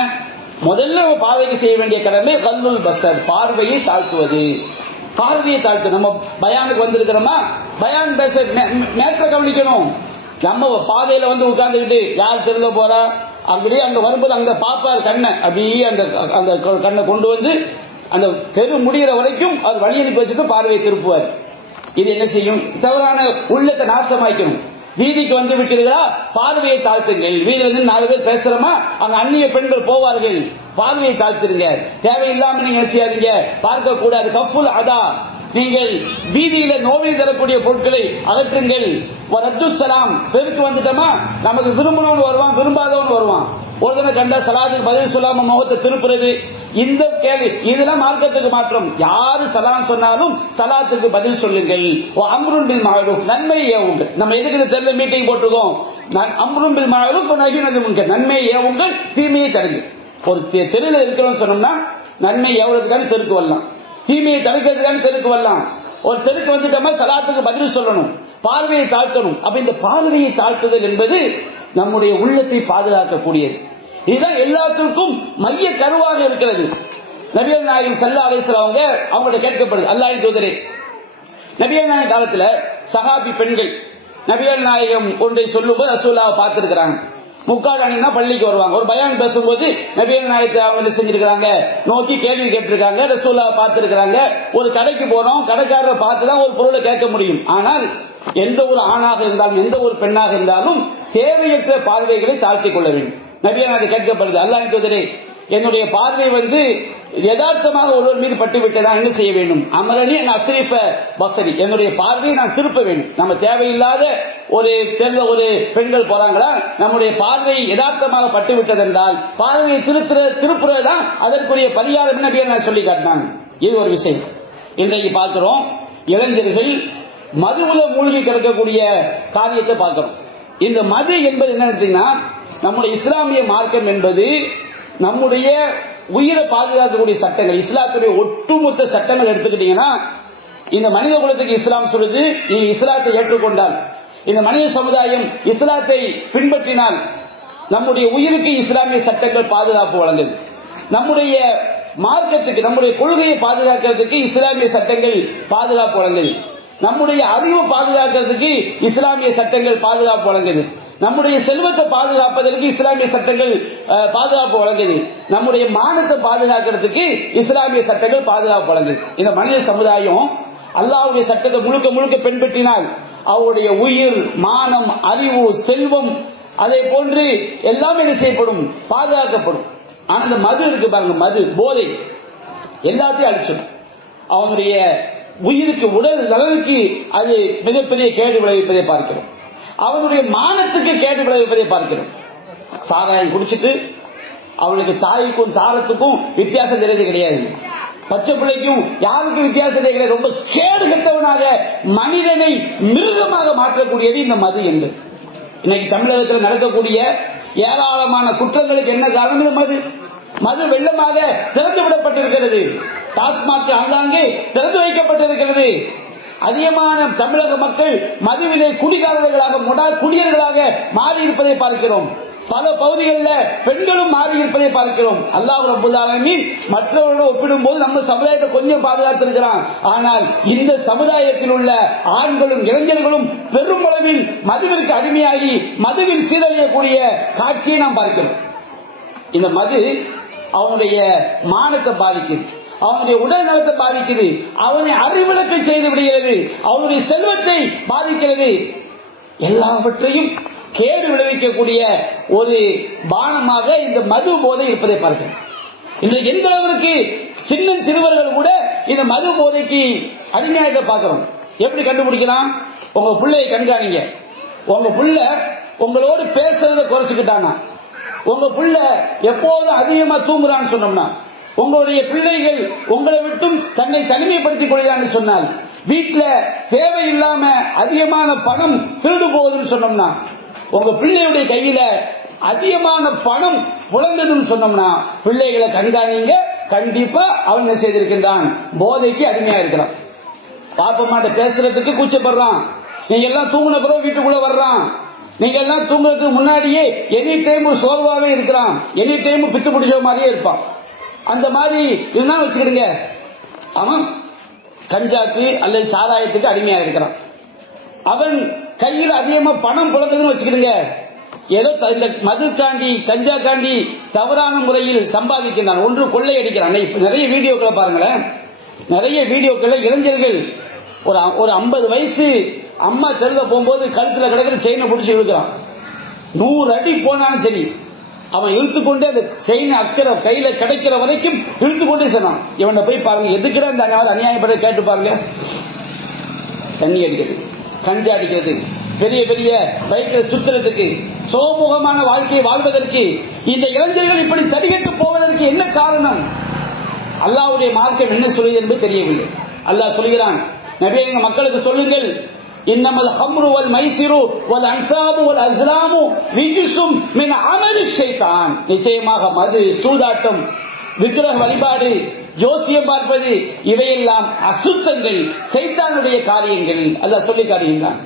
முதல்ல பாதைக்கு செய்ய வேண்டிய கடமை கல்லுல் பஸர், பார்வையை தாழ்த்துவது. பார்வையை தாழ்த்து. நம்ம பயானுக்கு வந்திருக்கிறோமா, பயான் பேச நேரத்தை கவனிக்கணும். நம்ம பாதையில உட்கார்ந்துக்கிட்டு யார் திரும்ப போறா, அப்படியே அங்க வரும்போது அங்க பாப்பார் கண்ணை, அப்படியே அந்த கண்ணை கொண்டு அந்த தெரு முடிகிற வரைக்கும் அவர் வழி அனுப்பி வச்சுட்டு பார்வையை திருப்புவார். இது என்ன செய்யும்? தவறான உள்ளத்தை நாசமாக்கணும். வீதிக்கு விட்டீர்களா, பார்வையை தாழ்த்துங்கள். வீதியிலிருந்து 4 பேர் பேசுறோமா, அங்க அந்நிய பெண்கள் போவார்கள், பார்வையை தாழ்த்துருங்க. தேவையில்லாம நீங்க செய்யாதீங்க, பார்க்க கூடாது. கஃபுல் அதா, நீங்கள் வீதியில நோயை தரக்கூடிய பொருட்களை அகற்றுங்கள். ரத்துஸ்ஸலாம், பெருக்கு வந்துட்டோமா, நமக்கு விரும்பினவன் வருவான், விரும்பாதவன் வருவான். ஒருத்தனை கண்ட சலாத்துக்கு பதில் சொல்லாம முகத்தை திருப்புறது, இந்த கேள்வி இதெல்லாம் மார்க்கத்துக்கு மாற்றம். யாரு சலாம் சொன்னாலும் சலாத்துக்கு பதில் சொல்லுங்கள். அம்ருன் பில் மஅரூஃப், நன்மையை ஏவுங்கள். நம்ம எதுக்கு தெருல மீட்டிங் போட்டுருக்கோம்? அம்ருன் பில் மஅரூஃப் வ நஹ்யுன் அனில் முன்கர், நன்மையை ஏவுங்கள், தீமையை தடுங்கள். ஒரு தெருல இருக்கிறோம் சொன்னோம்னா நன்மை ஏவுறதுக்கான தெருக்கு வரலாம், தீமையை தடுக்கிறதுக்கான தெருக்கு வரலாம். ஒரு தெருக்கு வந்துட்டோமா சலாத்துக்கு பதில் சொல்லணும், பார்வையை தாழ்த்தணும். அப்ப இந்த பார்வையை தாழ்த்துதல் என்பது நம்முடைய உள்ளத்தை பாதுகாக்கக்கூடியது. இதுதான் எல்லாத்துக்கும் மைய கருவாக இருக்கிறது. நபிகள் நாயகம் ஸல்லல்லாஹு அலைஹி வஸல்லம் அவங்கள்ட்ட கேட்கப்படுது, அல்லாஹ்வின் தூதரே, நபிகள் நாயகம் காலத்துல சஹாபி பெண்கள் நபிகள் நாயகம் ஒன்றை சொல்லும்போது ரசூலுல்லாஹ் பார்த்திருக்கிறாங்க. முக்காடானா பள்ளிக்கு வருவாங்க, ஒரு பயான் பேசும்போது நபிகள் நாயகத்தை அவங்க செஞ்சிருக்காங்க, நோக்கி கேள்வி கேட்டிருக்காங்க, ரசூலுல்லாஹ் பார்த்திருக்காங்க. ஒரு கடைக்கு போறோம், கடைக்காரரை பார்த்து தான் ஒரு பொருளை கேட்க முடியும். ஆனால் எந்த ஒரு ஆணாக இருந்தாலும் எந்த ஒரு பெண்ணாக இருந்தாலும் தேவையற்ற பார்வைகளை தாழ்த்திக் கொள்ள வேண்டும். நபிகள் நாயகம் கேட்கப்படுது, அல்லாஹ்வின் தூதரே, என்னுடைய பார்வை யதார்த்தமாக ஒருவர் மீது பட்டு விட்டதா, என்ன செய்ய வேண்டும்? அமரணி அஸ்ரிஃப பஸரி, என்னுடைய பார்வையை நான் திருப்ப வேண்டும். நம்ம தேவையில்லாத ஒரு பெண்கள் போறாங்களா, நம்முடைய பார்வை யதார்த்தமாக பட்டு விட்டது என்றால் பார்வையை திருப்புறதுதான் அதற்குரிய பரிகாரம் நபிகள் நாயகம் சொல்லி காட்டினாங்க. இது ஒரு விஷயம். இன்றைக்கு பார்க்கிறோம், இளைஞர்கள் மதுவுல மூழ்கி கிடக்கக்கூடிய காரியத்தை பார்க்கிறோம். இந்த மது என்பது என்ன, நம்முடைய இஸ்லாமிய மார்க்கம் என்பது நம்முடைய உயிரை பாதுகாக்கக்கூடிய சட்டங்கள், இஸ்லாத்துடைய ஒட்டுமொத்த சட்டங்கள் எடுத்துக்கிட்டீங்கன்னா, இந்த மனித குலத்துக்கு இஸ்லாம் சொல்லுது, நீங்க இஸ்லாத்தை ஏற்றுக்கொண்டால், இந்த மனித சமுதாயம் இஸ்லாத்தை பின்பற்றினால் நம்முடைய உயிருக்கு இஸ்லாமிய சட்டங்கள் பாதுகாப்பு வழங்குது. நம்முடைய மார்க்கத்துக்கு, நம்முடைய கொள்கையை பாதுகாக்கிறதுக்கு இஸ்லாமிய சட்டங்கள் பாதுகாப்பு வழங்குது. நம்முடைய அறிவு பாதுகாக்கிறதுக்கு இஸ்லாமிய சட்டங்கள் பாதுகாப்பு வழங்குது. நம்முடைய செல்வத்தை பாதுகாப்பதற்கு இஸ்லாமிய சட்டங்கள் பாதுகாப்பு வழங்குது. நம்முடைய மானத்தை பாதுகாக்கிறதுக்கு இஸ்லாமிய சட்டங்கள் பாதுகாப்பு வழங்குது. இந்த மனித சமுதாயம் அல்லாஹ்வுடைய சட்டத்தை முழுக்க முழுக்க பின்பற்றினால் அவருடைய உயிர், மானம், அறிவு, செல்வம், அதே போன்று எல்லாமே என்ன செய்யப்படும்? பாதுகாக்கப்படும். ஆனா இந்த மது இருக்கு பாருங்க, மது போதை எல்லாத்தையும் அழிச்சிடும். அவனுடைய உயிருக்கு, உடல் நலனுக்கு அது மிகப்பெரிய கேடு விளைவிப்பதை பார்க்கிறோம். அவனுடைய மானத்துக்கு கேடு விளைவிப்பதை பார்க்கிறோம். சாராயம் குடிச்சிட்டு அவனுக்கு தாய்க்கும் தாரத்துக்கும் வித்தியாசம் தெரியாது கிடையாது. பச்சை பிள்ளைக்கும் யாருக்கும் வித்தியாசம் கிடையாது. ரொம்ப கேடு கெட்டவனாக மனிதனை மிருகமாக மாற்றக்கூடியது இந்த மது என்பது. இன்னைக்கு தமிழகத்தில் நடக்கக்கூடிய ஏராளமான குற்றங்களுக்கு என்ன காரணம்? மது. மது வெள்ளமாக திறந்து விடப்பட்டிருக்கிறது. டாஸ்மாக் ஆங்காங்கே திறந்து வைக்கப்பட்டிருக்கிறது. அதிகமான தமிழக மக்கள் மதுவிலே குடிகாரர்களாக, குடியர்களாக மாறி இருப்பதை பார்க்கிறோம். பல பகுதிகளில் பெண்களும் மாறி இருப்பதை பார்க்கிறோம். அல்லாஹ் ரப்பல் ஆலமீன் மற்றவர்களோடு ஒப்பிடும்போது நம்ம சமுதாயத்தை கொஞ்சம் பாதுகாத்திருக்கிறான். ஆனால் இந்த சமுதாயத்தில் உள்ள ஆண்களும் இளைஞர்களும் பெருமளவில் மதுவிற்கு அடிமையாகி மதுவில் சீரழியக்கூடிய காட்சியை நாம் பார்க்கிறோம். இந்த மது அவனுடைய மானத்தை பாதிக்குது, அவனுடைய உடல் நலத்தை பாதிக்குது, அவனை அறிவிலக்கை செய்து விடுகிறது, அவனுடைய செல்வத்தை பாதிக்கிறது, எல்லாவற்றையும் கேடு விளைவிக்கக்கூடிய ஒரு பானமாக இந்த மது போதை இருப்பதை பார்க்கிறோம். இந்த எந்த அளவிற்கு சின்ன சிறுவர்கள் கூட இந்த மது போதைக்கு அடிமையாக பார்க்கிறோம். எப்படி கண்டுபிடிக்கலாம்? உங்க பிள்ளையை கண்காணிங்க. உங்க பிள்ளை உங்களோடு பேசுறதை குறைச்சுக்கிட்டானா, உங்க பிள்ளை எப்போதும் அதிகமா தூங்குறான்னு சொன்னோம்னா, உங்களுடைய பிள்ளைகள் உங்களை விட்டும் தன்னை தனிமைப்படுத்திக் கொள்கிறான்னு சொன்னால், வீட்டில் தேவையில்லாம அதிகமான பணம் திருடு போகுதுன்னு சொன்னோம்னா, உங்க பிள்ளையுடைய கையில அதிகமான பணம் புலந்ததுன்னு சொன்னோம்னா, பிள்ளைகளை கண்காணிங்க. கண்டிப்பா அவன் என்ன செய்திருக்கின்றான்? போதைக்கு அடிமையா இருக்கிறான். பாப்பமாட்ட பேசுறதுக்கு கூச்சப்படுறான். நீங்க எல்லாம் தூங்குன பிறகு வீட்டுக்குள்ள வர்றான். நீங்க எல்லாம் தூங்குறதுக்கு முன்னாடியே எனி டைம் சோர்வாவே இருக்கிறான், எனி டைம் பித்து பிடிச்ச மாதிரியே இருப்பான். அந்த மாதிரி இருந்தா வச்சுக்கிடுங்க, அவன் கஞ்சாக்கு அல்லது சாராயத்துக்கு அடிமையா இருக்கிறான். அவன் கையில் அதிகமா பணம் புழங்குதுன்னு வச்சுக்கிடுங்க, ஏதோ இந்த மதுக்காண்டி கஞ்சாக்காண்டி தவறான முறையில் சம்பாதிக்கிறான், ஒன்று கொள்ளை அடிக்கிறான். நிறைய வீடியோக்களை பாருங்களேன், நிறைய வீடியோக்களை இளைஞர்கள் ஒரு 50 வயசு அம்மா தெருல போகும்போது கழுத்துல கிடக்கிற செயினை பிடிச்சி இழுக்கிறான். 100 அடி போனாலும் சரி அவன் இழுத்துக்கொண்டே அந்த செயின் அக்கிற கையில கிடைக்கிற வரைக்கும் இழுத்துக்கொண்டே சொன்னான். இவனை போய் பாருங்க, எதுக்குற அந்த அநியாயப்பட கேட்டு பாருங்க. தண்ணி அடிக்கிறது, கஞ்சா அடிக்கிறது, பெரிய பெரிய பைக்கில் சுத்துறதுக்கு, சோமுகமான வாழ்க்கையை வாழ்வதற்கு இந்த இளைஞர்கள் இப்படி தடிகட்டு போவதற்கு என்ன காரணம்? அல்லாஹ்வுடைய மார்க்கம் என்ன சொல்லுது என்பது தெரியவில்லை. அல்லாஹ் சொல்கிறான், நபியே எங்க மக்களுக்கு சொல்லுங்கள், இன்னமல் ஹம்ரு வல் மைசிரு வல் அன்சாபு வல் அஸ்லாமு ரிஜ்சும் மின் அமலி ஷைத்தான். நிச்சயமாக மது, சூதாட்டம், விக்கிரக வழிபாடு, ஜோசியம் பார்ப்பது இவையெல்லாம் அசுத்தங்கள், சைத்தானுடைய காரியங்கள். அல்லாஹ் சொல்லி காட்டுகின்றான்.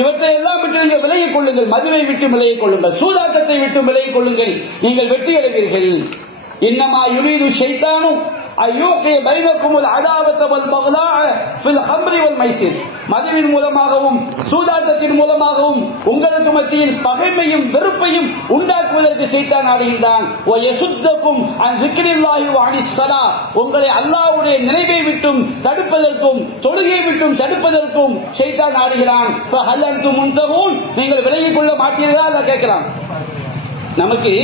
இவற்றை எல்லாம் விட்டு நீங்கள் விலகிக் கொள்ளுங்கள், மதுவை விட்டு விலகிக் கொள்ளுங்கள், சூதாட்டத்தை விட்டு விலகிக் கொள்ளுங்கள், நீங்கள் வெற்றி அடைவீர்கள். இன்னமா யுரீது ஷைத்தானும் மதுவின் மூலமாகவும் சூதாட்டத்தின் மூலமாகவும் உங்களுக்கு மத்தியில் பகைமையும் வெறுப்பையும் உண்டாக்குவதற்கு சைத்தான் ஆடுகின்றான். உங்களை அல்லாஹ்வுடைய நினைவை விட்டும் தடுப்பதற்கும் தொழுகையை விட்டும் தடுப்பதற்கும் சைத்தான் ஆடுகிறான். நீங்கள் விலகிக் கொள்ள மாட்டீர்களா? அதை கேட்கிறான். நமக்கு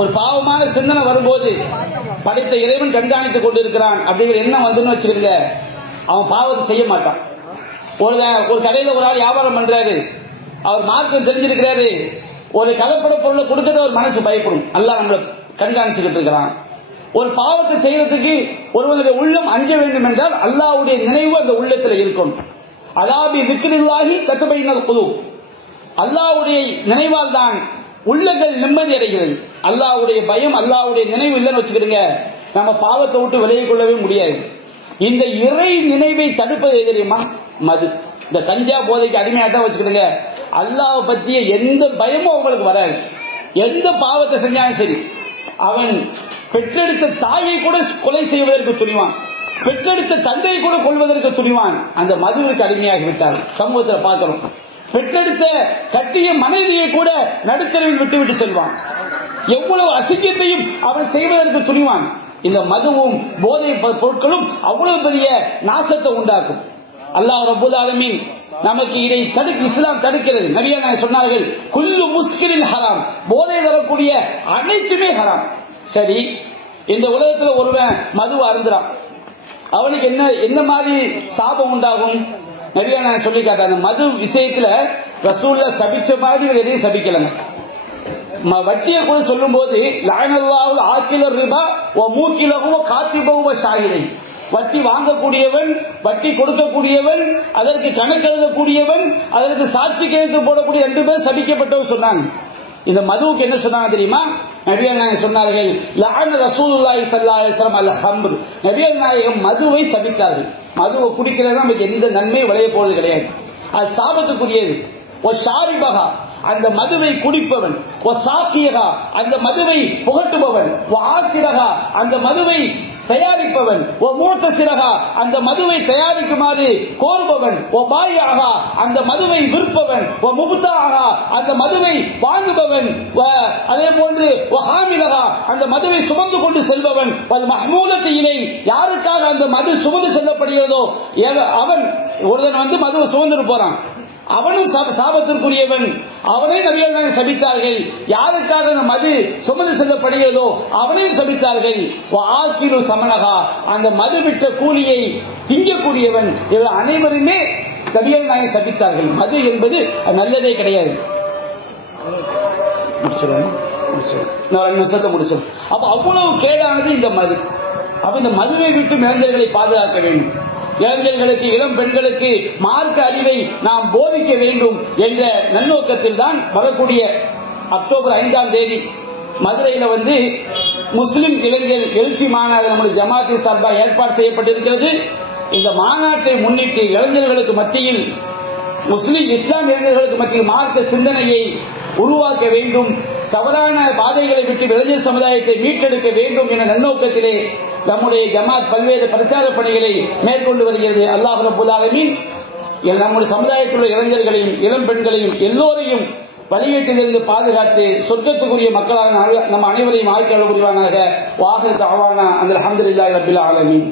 ஒரு பாவமான சிந்தனை வரும்போது படைத்த இறைவன் கண்காணித்துக் கொண்டிருக்கிறான் அப்படிங்கிற எண்ணம் வந்துன்னு வச்சுக்கோங்க, அவன் பாவத்தை செய்ய மாட்டான். ஒரு கடையில் ஒரு ஆள் வியாபாரம் பண்றாரு, அவர் மார்க்கம் தெரிஞ்சிருக்கிறாரு, ஒரு கலப்பட பொருளை கொடுக்கிறது ஒரு மனசு பயப்படும். அல்லாஹ் நம்மளை கண்காணிச்சுக்கிட்டு இருக்கிறான். ஒரு பாவத்தை செய்யறதுக்கு ஒருவருடைய உள்ளம் அஞ்ச வேண்டும் என்றால் அல்லாஹ்வுடைய நினைவு அந்த உள்ளத்தில் இருக்கும். அலாபி விக்ரில்லாஹி தத்பைனல் குலூப். அல்லாஹ்வுடைய நினைவால் தான் உள்ளங்கள் நிம்மதி அடைகிறது. அல்லாஹ்வுடைய பயம், அல்லாஹ்வுடைய நினைவு இல்லைன்னு வச்சுக்கிடுங்க, நம்ம பாவத்தை விட்டு விலகிக் கொள்ளவே முடியாது. இந்த இறை நினைவை தடுப்பது தெரியுமா? மது. இந்த கஞ்சா போதைக்கு அடிமையாதான் வச்சுக்கிடுங்க, அல்லாஹ் பற்றிய எந்த பயமும் அவங்களுக்கு வராது. எந்த பாவத்தை செஞ்சாலும் சரி, அவன் பெற்றெடுத்த தாயை கூட கொலை செய்வதற்கு துணிவான், பெற்றெடுத்த தந்தையை கூட கொள்வதற்கு துணிவான். அந்த மதுவிற்கு அடிமையாகி விட்டார். சமூகத்தில் பார்க்கிறோம். பெற்றெடுத்த கட்டிய மனைவியை கூட நடுத்தரவில் விட்டுவிட்டு செல்வான். எவ்வளவு அசிங்கத்தையும் அவன் செய்வதற்கு துணிவான். இந்த மதுவும் போதை பொருட்களும் அவ்வளவு பெரிய நாசத்தை உண்டாக்கும். அல்லாஹ் ரப்பல் ஆலமீன் நமக்கு இதை தடுக்க இஸ்லாம் தடுக்கிறது. நபியாக சொன்னார்கள், குல்லு முஸ்கிரின் ஹராம், போதை தரக்கூடிய அனைத்துமே ஹராம். சரி, இந்த உலகத்தில் ஒருவன் மது அருந்துறான், அவனுக்கு என்ன மாதிரி சாபம் உண்டாகும்? நிறைய நான் சொல்லி காட்டாங்க. மது விஷயத்துல ரசூல்ல சபிச்ச மாதிரி எதையும் சபிக்கலங்க. வட்டியை கூட சொல்லும் போது ஆக்கிலர் ரிபா மூக்கிலகும் காத்திபவும் ஷாகிதை, வட்டி வாங்கக்கூடியவன், வட்டி கொடுக்கக்கூடியவன், அதற்கு கணக்கு எழுதக்கூடியவன், அதற்கு சாட்சி கையெழுத்து போடக்கூடிய 2 பேர் சபிக்கப்பட்டவர் சொன்னாங்க. இந்த மதுவுக்கு என்ன சொன்னாங்க தெரியுமா? நபிகள் நாயகம் சொன்னார்கள், லஅன ரசூலுல்லாஹி ஸல்லல்லாஹு அலைஹி வஸல்லம் அல் ஹம்ர். நபிகள் நாயகம் மதுவை சபித்தார்கள். மதுவை குடிக்கிறது நமக்கு எந்த நன்மையும் விளைய போவது கிடையாது, அது சாபத்துக்குரியது. ஷாரிபஹா அந்த மதுவை குடிப்பவன், சாக்கியகா அந்த மதுவை புகட்டுபவன், ஆசிரகா அந்த மதுவை தயாரிப்பவன், மூத்தசிரகா அந்த மதுவை தயாரிக்குமாறு கோருபவன், பாயாகா அந்த மதுவை விற்பவன், முபுத்தாகா அந்த மதுவை வாங்குபவன், அதே போன்று ஹாமிலகா அந்த மதுவை சுமந்து கொண்டு செல்பவன், மஹ்மூலத்திலே யாருக்காக அந்த மது சுமந்து செல்லப்படுகிறதோ அவன் ஒருவன் மதுவை சுமந்து போறான், அவனும் சாபத்திற்குரியவன், அவனை நபிகள் நாயகம் சபித்தார்கள். யாருக்காக அந்த மது சுமந்து செல்லப்படுகிறதோ அவனையும் சபித்தார்கள். ஆக்கிரு சமனகா அந்த மது விட்ட கூலியை திங்கக்கூடியவன், இவர் அனைவருமே நபிகள் நாயகம் சபித்தார்கள். மது என்பது நல்லதே கிடையாது. அப்ப அவ்வளவு கேடானது இந்த மது. அப்ப இந்த மதுவை விட்டு இளைஞர்களை பாதுகாக்க வேண்டும். இளைஞர்களுக்கு, இளம் பெண்களுக்கு மார்க்க அறிவை நாம் போதிக்க வேண்டும் என்ற நன்னோக்கத்தில் தான் வரக்கூடிய அக்டோபர் 5ஆம் தேதி மதுரையில் முஸ்லிம் இளைஞர் எழுச்சி மாநாடு நம்முடைய ஜமாத்தி சார்பாக ஏற்பாடு செய்யப்பட்டிருக்கிறது. இந்த மாநாட்டை முன்னிட்டு இளைஞர்களுக்கு மத்தியில், முஸ்லிம் இஸ்லாம் இளைஞர்களுக்கு மத்தியில் மார்க்க சிந்தனையை உருவாக்க வேண்டும், தவறான பாதைகளை விட்டு இளைஞர் சமுதாயத்தை மீட்டெடுக்க வேண்டும் என்ற நன்னோக்கத்திலே நம்முடைய ஜமாத் பல்வேறு பிரச்சார பணிகளை மேற்கொண்டு வருகிறது. அல்லாஹ் ரப்பல் ஆலமீன் நம்முடைய சமுதாயத்தில் உள்ள இளைஞர்களையும் இளம் பெண்களையும் எல்லோரையும் வழிகேட்டிலிருந்து பாதுகாத்து சொர்க்கத்துக்குரிய மக்களாக நம் அனைவரையும் ஆக்கி அருள் புரிவானாக. வாஹிர் தஅவானா அல்ஹம்துலில்லாஹி ரப்பில் ஆலமீன்.